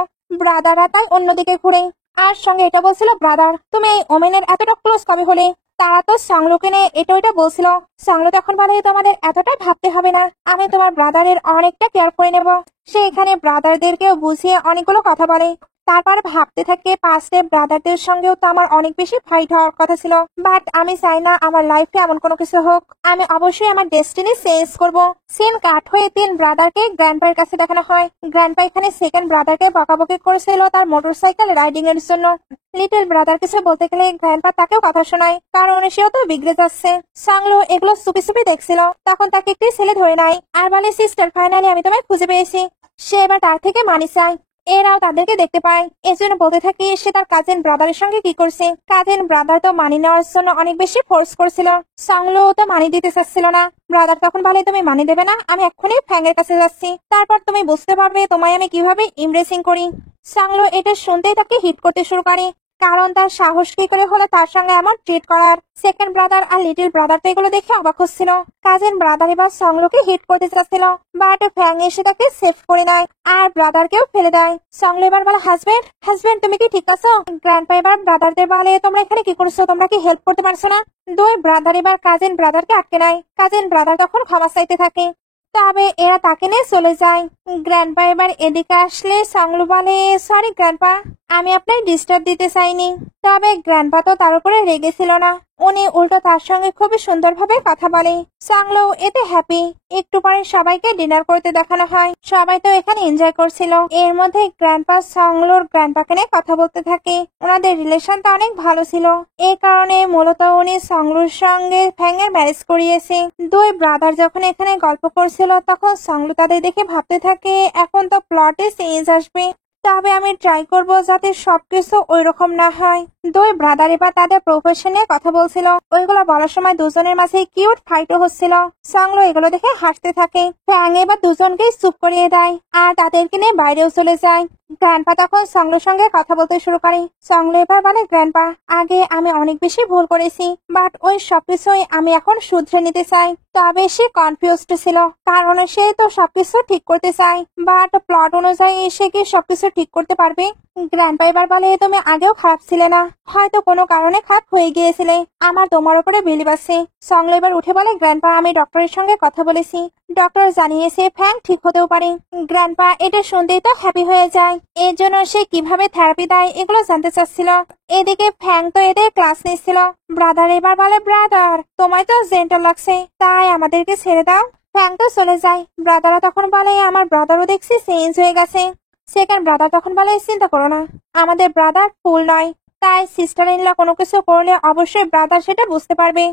ব্রাদাররা তাই অন্যদিকে ঘুরে, আর সঙ্গে এটা বলছিল, ব্রাদার, তুমি এই ওমেনের এতটা ক্লোজ কবে হলে? তারা তো সংলোকে নিয়ে এটা ওইটা বলছিল। সংলো তখন বলে, তোমাদের এতটা ভাবতে হবে না, আমি তোমার ব্রাদারের অনেকটা কেয়ার করে নেব। সে এখানে ব্রাদারদেরকেও বুঝিয়ে অনেকগুলো কথা বলে। তারপর ভাবতে থাকে, পাস্টে ব্রাদারদের সঙ্গেও তো আমার অনেক বেশি ফাইট হওয়ার কথা ছিল, বাট আমি চাই না আমার লাইফে এমন কোনো কিছু হোক। আমি অবশ্যই আমার ডেস্টিনি চেঞ্জ করব। সিন কাট হয়ে তিন ব্রাদারকে গ্র্যান্ডপার কাছে দেখানো হয়। গ্র্যান্ডপা এখানে সেকেন্ড ব্রাদারকে বকাবকি করেছিল তার মোটরসাইকেল রাইডিং এর জন্য। লিটল ব্রাদার কিছু বলতে গেলে গ্র্যান্ডপা তাকেও কথা শোনায়, কারণ সেও তো বিগড়ে যাচ্ছে। সংলো এগুলো চুপি চুপি দেখছিল, তখন তাকে একটি ছেলে ধরে নেয় আর বলে, সিস্টার, ফাইনালি আমি তোমায় খুঁজে পেয়েছি। সে এবার তার থেকে মানি চায়। এরাও তাদেরকে দেখতে পায়, এজন্য বলতে থাকে সে তার কাজিন ব্রাদারের সঙ্গে কি করছে। কাজিন ব্রাদার তো মানি নেওয়ার জন্য অনেক বেশি ফোর্স করছিল, সংলো তো মানি দিতে চাচ্ছিল না। ব্রাদার তখন বলে, তুমি মানি দেবে না? আমি এক্ষুনি ফ্র্যাঙ্কের কাছে যাচ্ছি, তারপর তুমি বুঝতে পারবে তোমায় আমি কিভাবে ইমপ্রেসিং করি। সংলো এটা শুনতেই তাকে হিট করতে শুরু করে, কারণ তার সাহস কি করে হলো তার সঙ্গে এমন ট্রিট করার। সেকেন্ড ব্রাদার আর লিটল ব্রাদার তো এগুলো দেখে অবাক হচ্ছিল। কাজিন ব্রাদার এবার সংলোকে হিট করতে চাচ্ছিল, বাট ফ্র্যাঙ্ক এসে তাকে সেভ করে দেয় আর ব্রাদারকেও ফেলে দেয়। সংলো এবার বলে, হাজবেন্ড, হাজবেন্ড, তুমি কি ঠিক আছো? গ্র্যান্ডপা এবার ব্রাদারদের বলে, তোমরা এখানে কি করছো? তোমরা কি হেল্প করতে পারছো না? দুই ব্রাদার এবার কাজিন ব্রাদারকে আটকে নেয়। কাজিন ব্রাদার তখন ক্ষমা চাইতে থাকে, তবে এরা তাকে নিয়ে চলে যায়। গ্র্যান্ডপা এবার এদিকে আসলে সংলো বলে, সরি গ্র্যান্ডপা, আমি আপনার ডিস্টার্ব দিতে চাইনি। তবে গ্র্যান্ডপা তো তার উপরে রেগেছিল না, উনি উল্টো তার সঙ্গে খুবই সুন্দরভাবে কথা বলে। সংলো এতে হ্যাপি। একটু পরে সবাইকে ডিনার করতে দেখানো হয়। সবাই তো এখানে এনজয় করছিল। এর মধ্যে গ্র্যান্ডপা সংলোর গ্র্যান্ডপাকে নিয়ে কথা বলতে থাকে। ওনাদের রিলেশনটা অনেক ভালো ছিল, এই কারণে মূলত উনি সংলোর সঙ্গে ফ্যাংয়ের ম্যারেজ করিয়েছে। দুই ব্রাদার যখন এখানে গল্প করছিল, তখন সংলো তাদের দেখে ভাবতে থাকে এখন তো প্লটে চেঞ্জ আসবে। তবে আমি ট্রাই করব যাতে সবকিছু ওইরকম না হয়। দুই ব্রাদার এবার তাদের প্রফেশন নিয়ে কথা বলছিল। ওইগুলো বলার সময় দুজনের মাঝে কিউট ফাইটও হচ্ছিল। সংলো এগুলো দেখে হাসতে থাকে। ফ্যাং এবার দুজনকেই চুপ করিয়ে দেয় আর তাদেরকে নিয়ে বাইরেও চলে যায়। গ্র্যান্ডপা তখন সংলোর সঙ্গে কথা বলতে শুরু করে। সংলো এবার বলে, গ্র্যান্ডপা, আগে আমি অনেক বেশি ভুল করেছি, বাট ওই সবকিছুই আমি এখন শুধরে নিতে চাই। তবে সে কনফিউজড ছিল, কারণ সে তো সবকিছু ঠিক করতে চায়, বাট প্লট অনুযায়ী সে কি সবকিছু ঠিক করতে পারবে? গ্র্যান্ডপা এবার বলে, তুমি আগেও খারাপ ছিলে না, হয়তো কোনো কারণে খারাপ হয়ে গিয়েছিলে, আমার তোমার উপরে বিলিভ আছে। সংলো এবার উঠে বলে, গ্র্যান্ডপা, আমি ডক্টরের সঙ্গে কথা বলেছি, ডক্টর জানিয়েছে ফ্যাং ঠিক হতেও পারে। গ্র্যান্ডপা এটা শুনতেই তো হ্যাপি হয়ে যায়। এর জন্য সে কিভাবে থেরাপি দেয় এগুলো জানতে চাচ্ছিল। এদিকে ফ্যাং তো এদের ক্লাস নিচ্ছিল। ব্রাদার এবার বলে, ব্রাদার, তোমায় তো জেন্টাল লাগছে, তাই আমাদেরকে ছেড়ে দাও। ফ্যাং তো চলে যায়। ব্রাদাররা তখন বলে, আমার ব্রাদারও দেখছি চেঞ্জ হয়ে গেছে। সেকেন্ড ব্রাদার তখন বলে, চিন্তা করো না, আমাদের ব্রাদার ফুল নয়, তাই সিস্টার ইনলা কোনো কিছু করলে অবশ্যই ব্রাদার সেটা বুঝতে পারবে।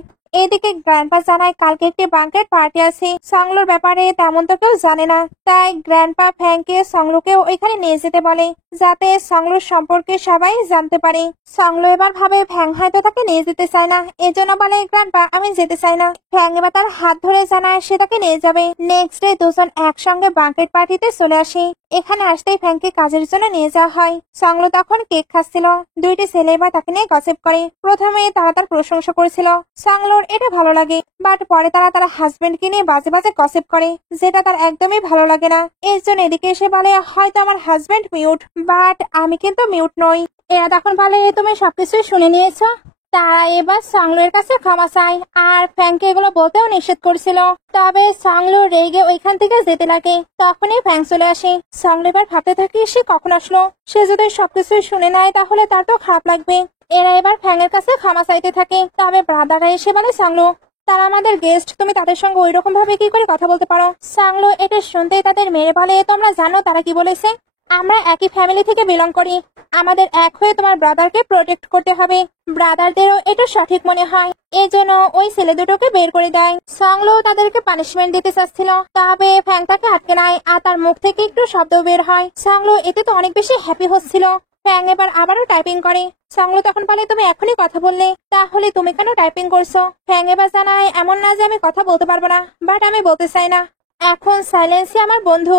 এদিকে গ্র্যান্ডপা জানায় কালকে একটি বাঙ্কেট পার্টি আছে, সংলোর ব্যাপারে তেমন তো কেউ জানে না, তাই গ্র্যান্ডপা ফ্যাংকে সংলোকেও ওইখানে নিয়ে যেতে বলে, যাতে সংলোর সম্পর্কে সবাই জানতে পারে। সংলো এবার ভাবে ফ্যাং হয়তো তাকে নিয়ে যেতে চায় না, এজন্য বলে, গ্র্যান্ডপা, আমি যেতে চাই না। ফ্যাং এবার তার হাত ধরে জানায় সে তাকে নিয়ে যাবে। নেক্সট ডে দুজন একসঙ্গে বাঙ্কেট পার্টিতে চলে আসে। এখানে আসতেই ফ্যাংকে কাজের জন্য নিয়ে যাওয়া হয়। সংলো তখন কেক খাচ্ছিল। দুইটি ছেলে এবার তাকে নিয়ে গসিপ করে। প্রথমে তারা তার প্রশংসা করেছিল, সংলোর এটা ভালো লাগে, বাট পরে তারা তার হাজবেন্ডকে নিয়ে বাজে বাজে গসিপ করে, যেটা তার একদমই ভালো লাগে না। এর জন্য এদিকে এসে বলে, হয়তো আমার হাজবেন্ড মিউট, বাট আমি কিন্তু মিউট নই। এরা তখন বলে, তুমি সবকিছুই শুনে নিয়েছো। তারা এবার সংলোর কাছে ক্ষমা চায় আর ফ্যাংকে এগুলো বলতেও নিষেধ করছিল। তবে সংলো রেগে ওইখান থেকে যেতে লাগে। তখনই ফ্যাং চলে আসে। সংলো এবার ভাবতে থাকে সে কখন আসলো, সে যদি সবকিছুই শুনে নেয় তাহলে তার তো খারাপ লাগবে। এরা এবার ফ্যাং এর কাছে ক্ষমা চাইতে থাকে। তবে ব্রাদাররা এসে বলে, সংলো, তারা আমাদের গেস্ট, তুমি তাদের সঙ্গে ওই রকম ভাবে কি করে কথা বলতে পারো? সংলো এটা শুনতেই তাদের মেরে বলে, তোমরা জানো তারা কি বলেছে? আমরা একই ফ্যামিলি থেকে বিলং করি, আমাদের এক হয়ে তোমার ব্রাদারকে প্রোটেক্ট করতে হবে। ব্রাদারদেরও এটা সঠিক মনে হয়, এই জন্য ওই ছেলে দুটোকে বের করে দেয়। সংলো তাদেরকে পানিশমেন্ট দিতে চাচ্ছিল, তবে ফ্যাং তাকে আটকে নেয় আর তার মুখ থেকে একটু শব্দ বের হয়। সংলো এতে তো অনেক বেশি হ্যাপি হচ্ছিল। ফ্যাং এবার আবারও টাইপিং করে। সংলো তখন বলে, তুমি এখনই কথা বললে, তাহলে তুমি কেন টাইপিং করছো? ফ্যাং এবার জানায়, এমন না যে আমি কথা বলতে পারবো না, বাট আমি বলতে চাই না। এখন সাইলেন্সই আমার বন্ধু।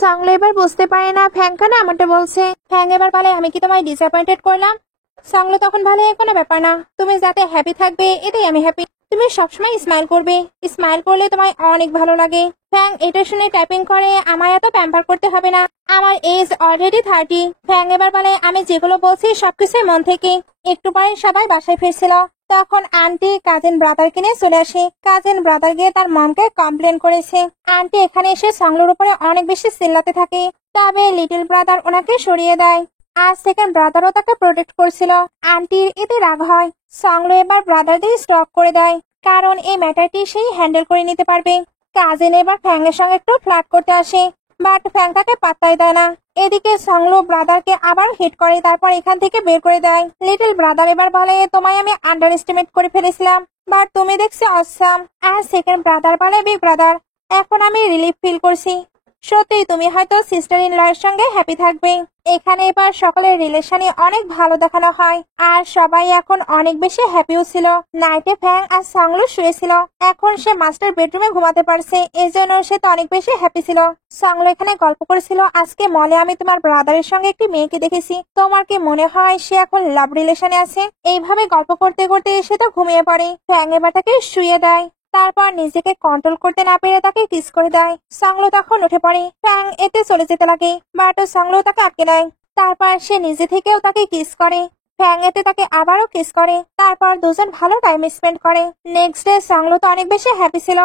সংলো এবার বুঝতে পারে না ফ্যাং কেন এমনটা বলছে। ফ্যাং এবার বলে, আমি কি তোমায় ডিসঅ্যাপয়েন্টেড করলাম? সংলো তখন বলে, কোনো ব্যাপার না, তুমি যাতে হ্যাপি থাকবে এটাই আমি হ্যাপি। তুমি সবসময় স্মাইল করবে, স্মাইল করলে তোমায় অনেক ভালো লাগে। ফ্যাং এটা শুনে টাইপিং করে, আমায় এত প্যাম্পার করতে হবে না, আমার এজ অলরেডি 30। ফ্যাং এবার বলে, আমি যেগুলো বলছি সবকিছুই মন থেকে। একটু পরে সবাই বাসায় ফিরছিল। তখন আন্টি কাজিন ব্রাদারকে নিয়ে চলে আসে। কাজিন ব্রাদার গিয়ে তার মমকে কমপ্লেন করেছে। আন্টি এখানে এসে সংলোর উপরে অনেক বেশি চিল্লাতে থাকে, তবে লিটল ব্রাদার ওনাকে সরিয়ে দেয়। আর সেকেন্ড ব্রাদারও তাকে প্রোটেক্ট করছিল। আন্টির এতে রাগ হয়। সংলো এবার ব্রাদারদের স্টপ করে দেয়, কারণ এই ম্যাটারটি সেই হ্যান্ডেল করে নিতে পারবে। কাজিন এবার ফ্যাং এর সঙ্গে একটু ফ্লার্ট করতে আসে, বাট ফ্যাং তাকে পাত্তাই দেয় না। এদিকে সংলো ব্রাদারকে আবার হিট করে, তারপর এখান থেকে বের করে দেয়। লিটল ব্রাদার এবার বলে, তোমায় আমি আন্ডার এস্টিমেট করে ফেলেছিলাম, বাট তুমি দেখছি অসাম। আর সেকেন্ড ব্রাদার বলে, বিগ ব্রাদার, এখন আমি রিলিফ ফিল করছি, সত্যি তুমি হয়তো সিস্টার ইন লয়ের সঙ্গে হ্যাপি থাকবে। এখানে এবার সকলের রিলেশনে অনেক ভালো দেখানো হয় আর সবাই এখন অনেক বেশি হ্যাপিও ছিল। নাইটে ফ্যাং আর সংলো শুয়েছিল, এখন সে মাস্টার বেডরুমে ঘুমাতে পারছে, এই জন্য সে তো অনেক বেশি হ্যাপি ছিল। সংলো এখানে গল্প করেছিল, আজকে মলে আমি তোমার ব্রাদারের সঙ্গে একটি মেয়েকে দেখেছি, তোমার কি মনে হয় সে এখন লাভ রিলেশনে আছে? এইভাবে গল্প করতে করতে সে তো ঘুমিয়ে পড়ে। ফ্যাং এবার তাকে শুয়ে দেয়, তারপর নিজেকে কন্ট্রোল করতে না পেরে তাকে কিস করে দেয়। সংলো তখন উঠে পড়ে। ফ্যাং এতে চলে যেতে লাগে, বাট সংলো তাকে আটকে নেয়। তারপর সে নিজে থেকেও তাকে কিস করে। ফ্যাং এতে তাকে আবারও কিস করে। তারপর দুজন ভালো টাইম স্পেন্ড করে। নেক্সট ডে সংলো তো অনেক বেশি হ্যাপি ছিল।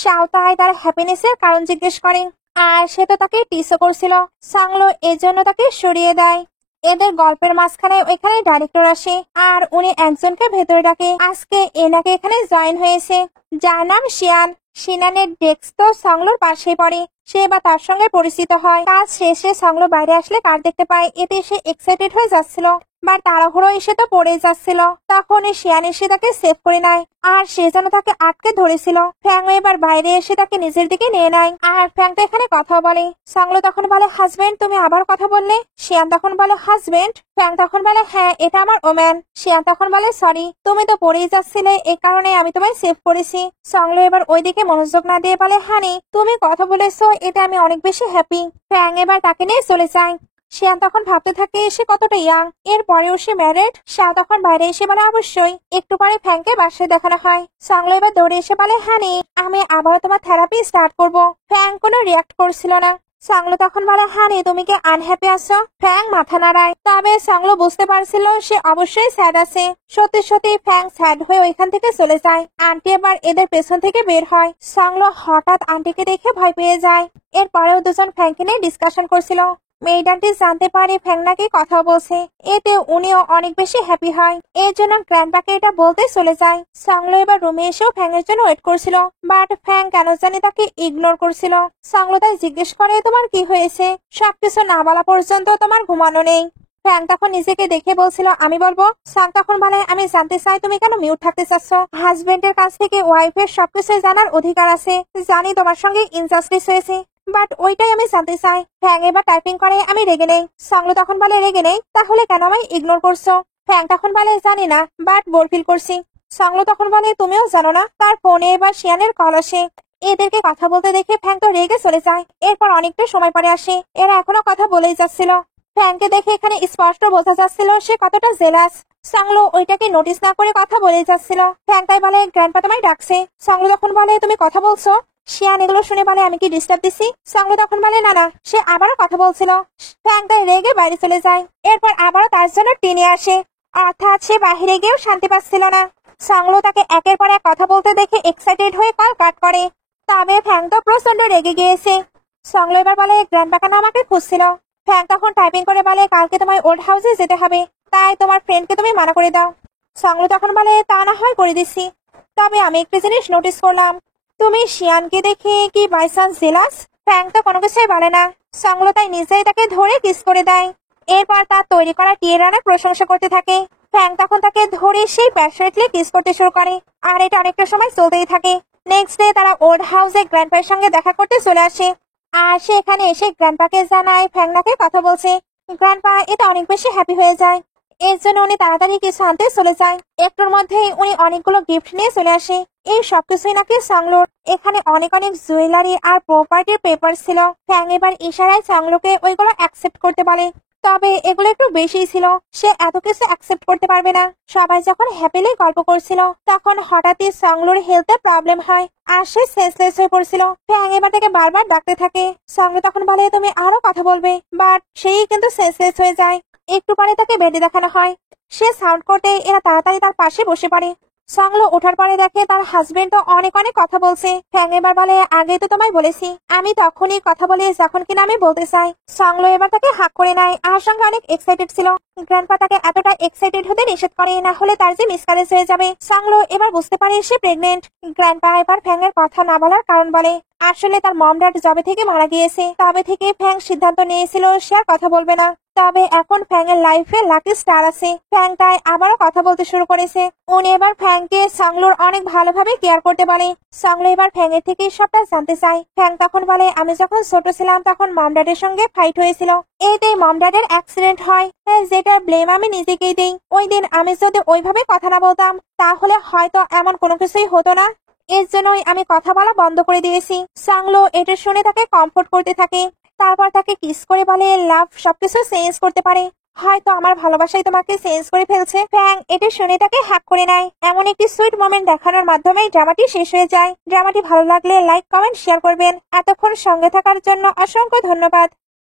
শাও তাই তার হ্যাপিনেস এর কারণ জিজ্ঞেস করে, আর সে তো তাকে টিসও করছিল। সংলো এর জন্য তাকে সরিয়ে দেয়। এদের গল্পের মাঝখানে ওইখানে ডাইরেক্টর আসে আর উনি একজনকে ভেতরে ডাকে। আজকে এনাকে এখানে জয়েন হয়েছে, যার নাম শিয়ান। শিনানের ডেস্ক তো সংলোর পাশেই পড়ে। সে বা তার সঙ্গে পরিচিত হয়। কাজ শেষে সংলো বাইরে আসলে কার দেখতে পায়, এতে সে এক্সাইটেড হয়ে যাচ্ছিল। বাট তাড়াহুড়ো এসে তো পড়ে যাচ্ছিল, তখন শিয়ান এসে তাকে সেভ করে নেয় আর সে যেন তাকে আটকে ধরেছিল। ফ্যাং এবার বাইরে এসে তাকে নিজের দিকে নিয়ে নেয় আর ফ্যাং তো এখানে কথা বলে। সাংলো তখন বলে হাজবেন্ড তুমি আবার কথা বললে? শিয়ান তখন বলে হাজবেন্ড। ফ্যাং তখন বলে হ্যাঁ এটা আমার ওম্যান। শিয়ান তখন বলে সরি তুমি তো পড়েই যাচ্ছিলে, এই কারণে আমি তোমায় সেভ করেছি। সাংলো এবার ওইদিকে মনোযোগ না দিয়ে বলে হানি তুমি কথা বলেছো, এটা আমি অনেক বেশি হ্যাপি। ফ্যাং এবার তাকে নিয়ে চলে যায়। শিয়ান তখন ভাবতে থাকে সে কতটা ইয়াং, এরপরেও সে ম্যারিড। সে তখন বাইরে এসে বলে অবশ্যই। একটু পরে ফ্যাংকে বাসায় দেখানো হয়। সাংলো এবার দৌড়ে এসে বলে হানি আমি আবারও তোমার থেরাপি স্টার্ট করব। ফ্যাং কোনো রিয়াক্ট করছিল না। সাংলো তখন বলে হানি তুমি কি আনহ্যাপি আছো? ফ্যাং মাথা নাড়ায়, তবে সাংলো বুঝতে পারছিল সে অবশ্যই স্যাড আছে। সত্যি সত্যি ফ্যাং স্যাড হয়ে ওইখান থেকে চলে যায়। আন্টি এবার এদের পেছন থেকে বের হয়। সাংলো হঠাৎ আন্টিকে দেখে ভয় পেয়ে যায়। এরপরেও দুজন ফ্যাংকে নিয়ে ডিসকাশন করছিল। মেড আন্টি জানতে পারে ফ্যাং নাকি কথা বলছে, এতে উনিও অনেক বেশি হ্যাপি হয়। এর জন্য গ্র্যান্ডপাকে এটা বলতে চলে যায়। সাংলো এবার রুমে এসেও ফ্যাং এর জন্য ওয়েট করছিল, বাট ফ্যাং কেন জানি তাকে ইগনোর করছিল। সাংলো তাই জিজ্ঞেস করে তোমার কি হয়েছে? সবকিছু না বলা পর্যন্ত তোমার ঘুমানো নেই। ফ্যাং তখন নিজেকে দেখে বলছিল আমি বলবো। সাং তখন বলে আমি জানতে চাই তুমি কেন মিউট থাকতে চাচ্ছ? হাজবেন্ডের কাছ থেকে ওয়াইফের সবকিছু জানার অধিকার আছে। জানি তোমার সঙ্গে ইনজাস্টিস হয়েছে, বাট ওইটাই আমি জানতে চাই। ফ্যাং এবার টাইপিং করে আমি রেগে নেই। সাংলো তখন বলে রেগে নেই? তাহলে কেন আমায় ইগনোর করছো? ফ্যাং তখন বলে জানি না, বাট বোর ফিল করছি। সাংলো তখন বলে তুমিও জানো না? তার ফোনে এবার শিয়ানের কল আসে। এদেরকে কথা বলতে দেখে ফ্যাং তো রেগে চলে যায়। এরপর অনেকটা সময় পরে আসে, এরা এখনো কথা বলেই যাচ্ছিল। ফ্যাংকে দেখে এখানে স্পষ্ট বোঝা যাচ্ছিল সে কতটা জেলাস। সাংলো ওইটাকে নোটিস না করে কথা বলে যাচ্ছিল। ফ্যাং তাই বলে গ্র্যান্ডপা তোমায় ডাকছে। সাংলো তখন বলে তুমি কথা বলছো? শিয়ান এগুলো শুনে বলে আমি কি ডিস্টার্ব দিছি? সাংলো তখন বলে না না, সে আবারও কথা বলছিল। ফ্যাং তাই রেগে বাইরে চলে যায়। এরপর আবারও তার জন্য টেনে আসে, অর্থাৎ সে বাহিরে গিয়েও শান্তি পাচ্ছিল না। সাংলো তাকে একের পর এক কথা বলতে দেখে এক্সাইটেড হয়ে কল কাট করে। তবে ফ্যাং তো প্রচন্ড রেগে গিয়েছে। সাংলো এবার বলে গ্র্যান্ডপা কেন আমাকে খুঁজছিল? ফ্যাং তখন টাইপিং করে বলে কালকে তোমায় ওল্ড হাউসে যেতে হবে, তাই তোমার ফ্রেন্ডকে তুমি মানা করে দাও। সাংলো তখন বলে তা না হয় করে দিচ্ছি, তবে আমি একটি জিনিস নোটিস করলাম, তুমি শিয়ানকে দেখে কি বাই চান্স জেলাস? ফ্যাং তো কোনো কিছুই বলে না। সাংলো তাই নিজেই তাকে ধরে কিস করে দেয়। এরপর তার তৈরি করা টিয়েরানের প্রশংসা করতে থাকে। ফ্যাং তখন তাকে ধরে সেই প্যাশনেটলি কিস করতে শুরু করে, আর এটা অনেকটা সময় চলতেই থাকে। নেক্সট ডে তারা ওল্ড হাউসে গ্র্যান্ডপার সঙ্গে দেখা করতে চলে আসে, আর সে এখানে এসে গ্র্যান্ডপাকে জানায় ফ্যাং নাকি কথা বলছে। গ্র্যান্ডপা এটা অনেক বেশি হ্যাপি হয়ে যায়। এর জন্য উনি তাড়াতাড়ি কিছু আনতে চলে যায়। একটুর মধ্যেই উনি অনেকগুলো গিফট নিয়ে চলে আসে। এই সবকিছুই নাকি সাংলোর। এখানে অনেক অনেক জুয়েলারি আর প্রপার্টির পেপার ছিল। ফ্যাং এবার ইশারায় সাংলোকে ওইগুলো অ্যাকসেপ্ট করতে বলে, তবে এগুলো একটু বেশি ছিল, সে এত কিছু অ্যাকসেপ্ট করতে পারবে না। সবাই যখন হ্যাপিলি গল্প করছিল, তখন হঠাৎই সাংলোর হেলথে প্রবলেম হয় আর সে সেন্সলেস হয়ে পড়ছিল। ফ্যাং এবার তাকে বারবার ডাকতে থাকে। সাংলো তখন বলে তুমি আরো কথা বলবে, বাট সেই কিন্তু সেন্সলেস হয়ে যায়। একটু পরে তাকে বেডে দেখানো হয়। সে সাউন্ড করতে এরা তাড়াতাড়ি তার পাশে বসে পড়ে। সাংলো ওঠার পরে দেখে তার হাজবেন্ড তো অনেক অনেক কথা বলছে। ফ্যাং এবার বলে আগে তো তোমায় বলেছি আমি তখনই কথা বলি যখন কিনা আমি বলতে চাই। সাংলো এবার তাকে হাক করে নেয় আর সঙ্গে অনেক এক্সাইটেড ছিল। গ্র্যান্ডপা তাকে এতটা এক্সাইটেড হতে নিষেধ করে, না হলে তার যে মিসক্যারেজ হয়ে যাবে। সাংলো এবার বুঝতে পারে সে প্রেগনেন্ট। গ্র্যান্ডপা এবার ফ্যাং এর কথা না বলার কারণ বলে, আসলে তার মম ড্যাড যবে থেকে মারা গিয়েছে তবে থেকে ফ্যাং সিদ্ধান্ত নিয়েছিল সে আর কথা বলবে না। তবে এখন ফ্যাং এর লাইফে লাকি স্টার আছে। ফ্যাং তাই আবারও কথা বলতে শুরু করেছে। উনি এবার ফ্যাংকে সাংলোর অনেক ভালোভাবে কেয়ার করতে বলে। সাংলো এবার ফ্যাং এর থেকে সবটা জানতে চায়। ফ্যাং তখন বলে আমি যখন ছোট ছিলাম তখন মম ড্যাডের সঙ্গে ফাইট হয়েছিল, এতে মম ড্যাডের অ্যাক্সিডেন্ট হয়, যেটার ব্লেম আমি নিজেকেই দিই। ওই দিন আমি যদি ওইভাবে কথা না বলতাম তাহলে হয়তো এমন কোনো কিছুই হতো না। এর জন্যই আমি কথা বলা বন্ধ করে দিয়েছি। সাংলো এটা শুনে তাকে কমফোর্ট করতে থাকে। তারপর তাকে কিস করে বলে লাভ সবকিছু চেঞ্জ করতে পারে, হয়তো আমার ভালোবাসাই তোমাকে চেঞ্জ করে ফেলছে। ফ্যাং এটা শুনে তাকে হ্যাক করে নেয়। এমন একটি সুইট মোমেন্ট দেখানোর মাধ্যমে ড্রামাটি শেষ হয়ে যায়। ড্রামাটি ভালো লাগলে লাইক কমেন্ট শেয়ার করবেন। এতক্ষণ সঙ্গে থাকার জন্য অসংখ্য ধন্যবাদ।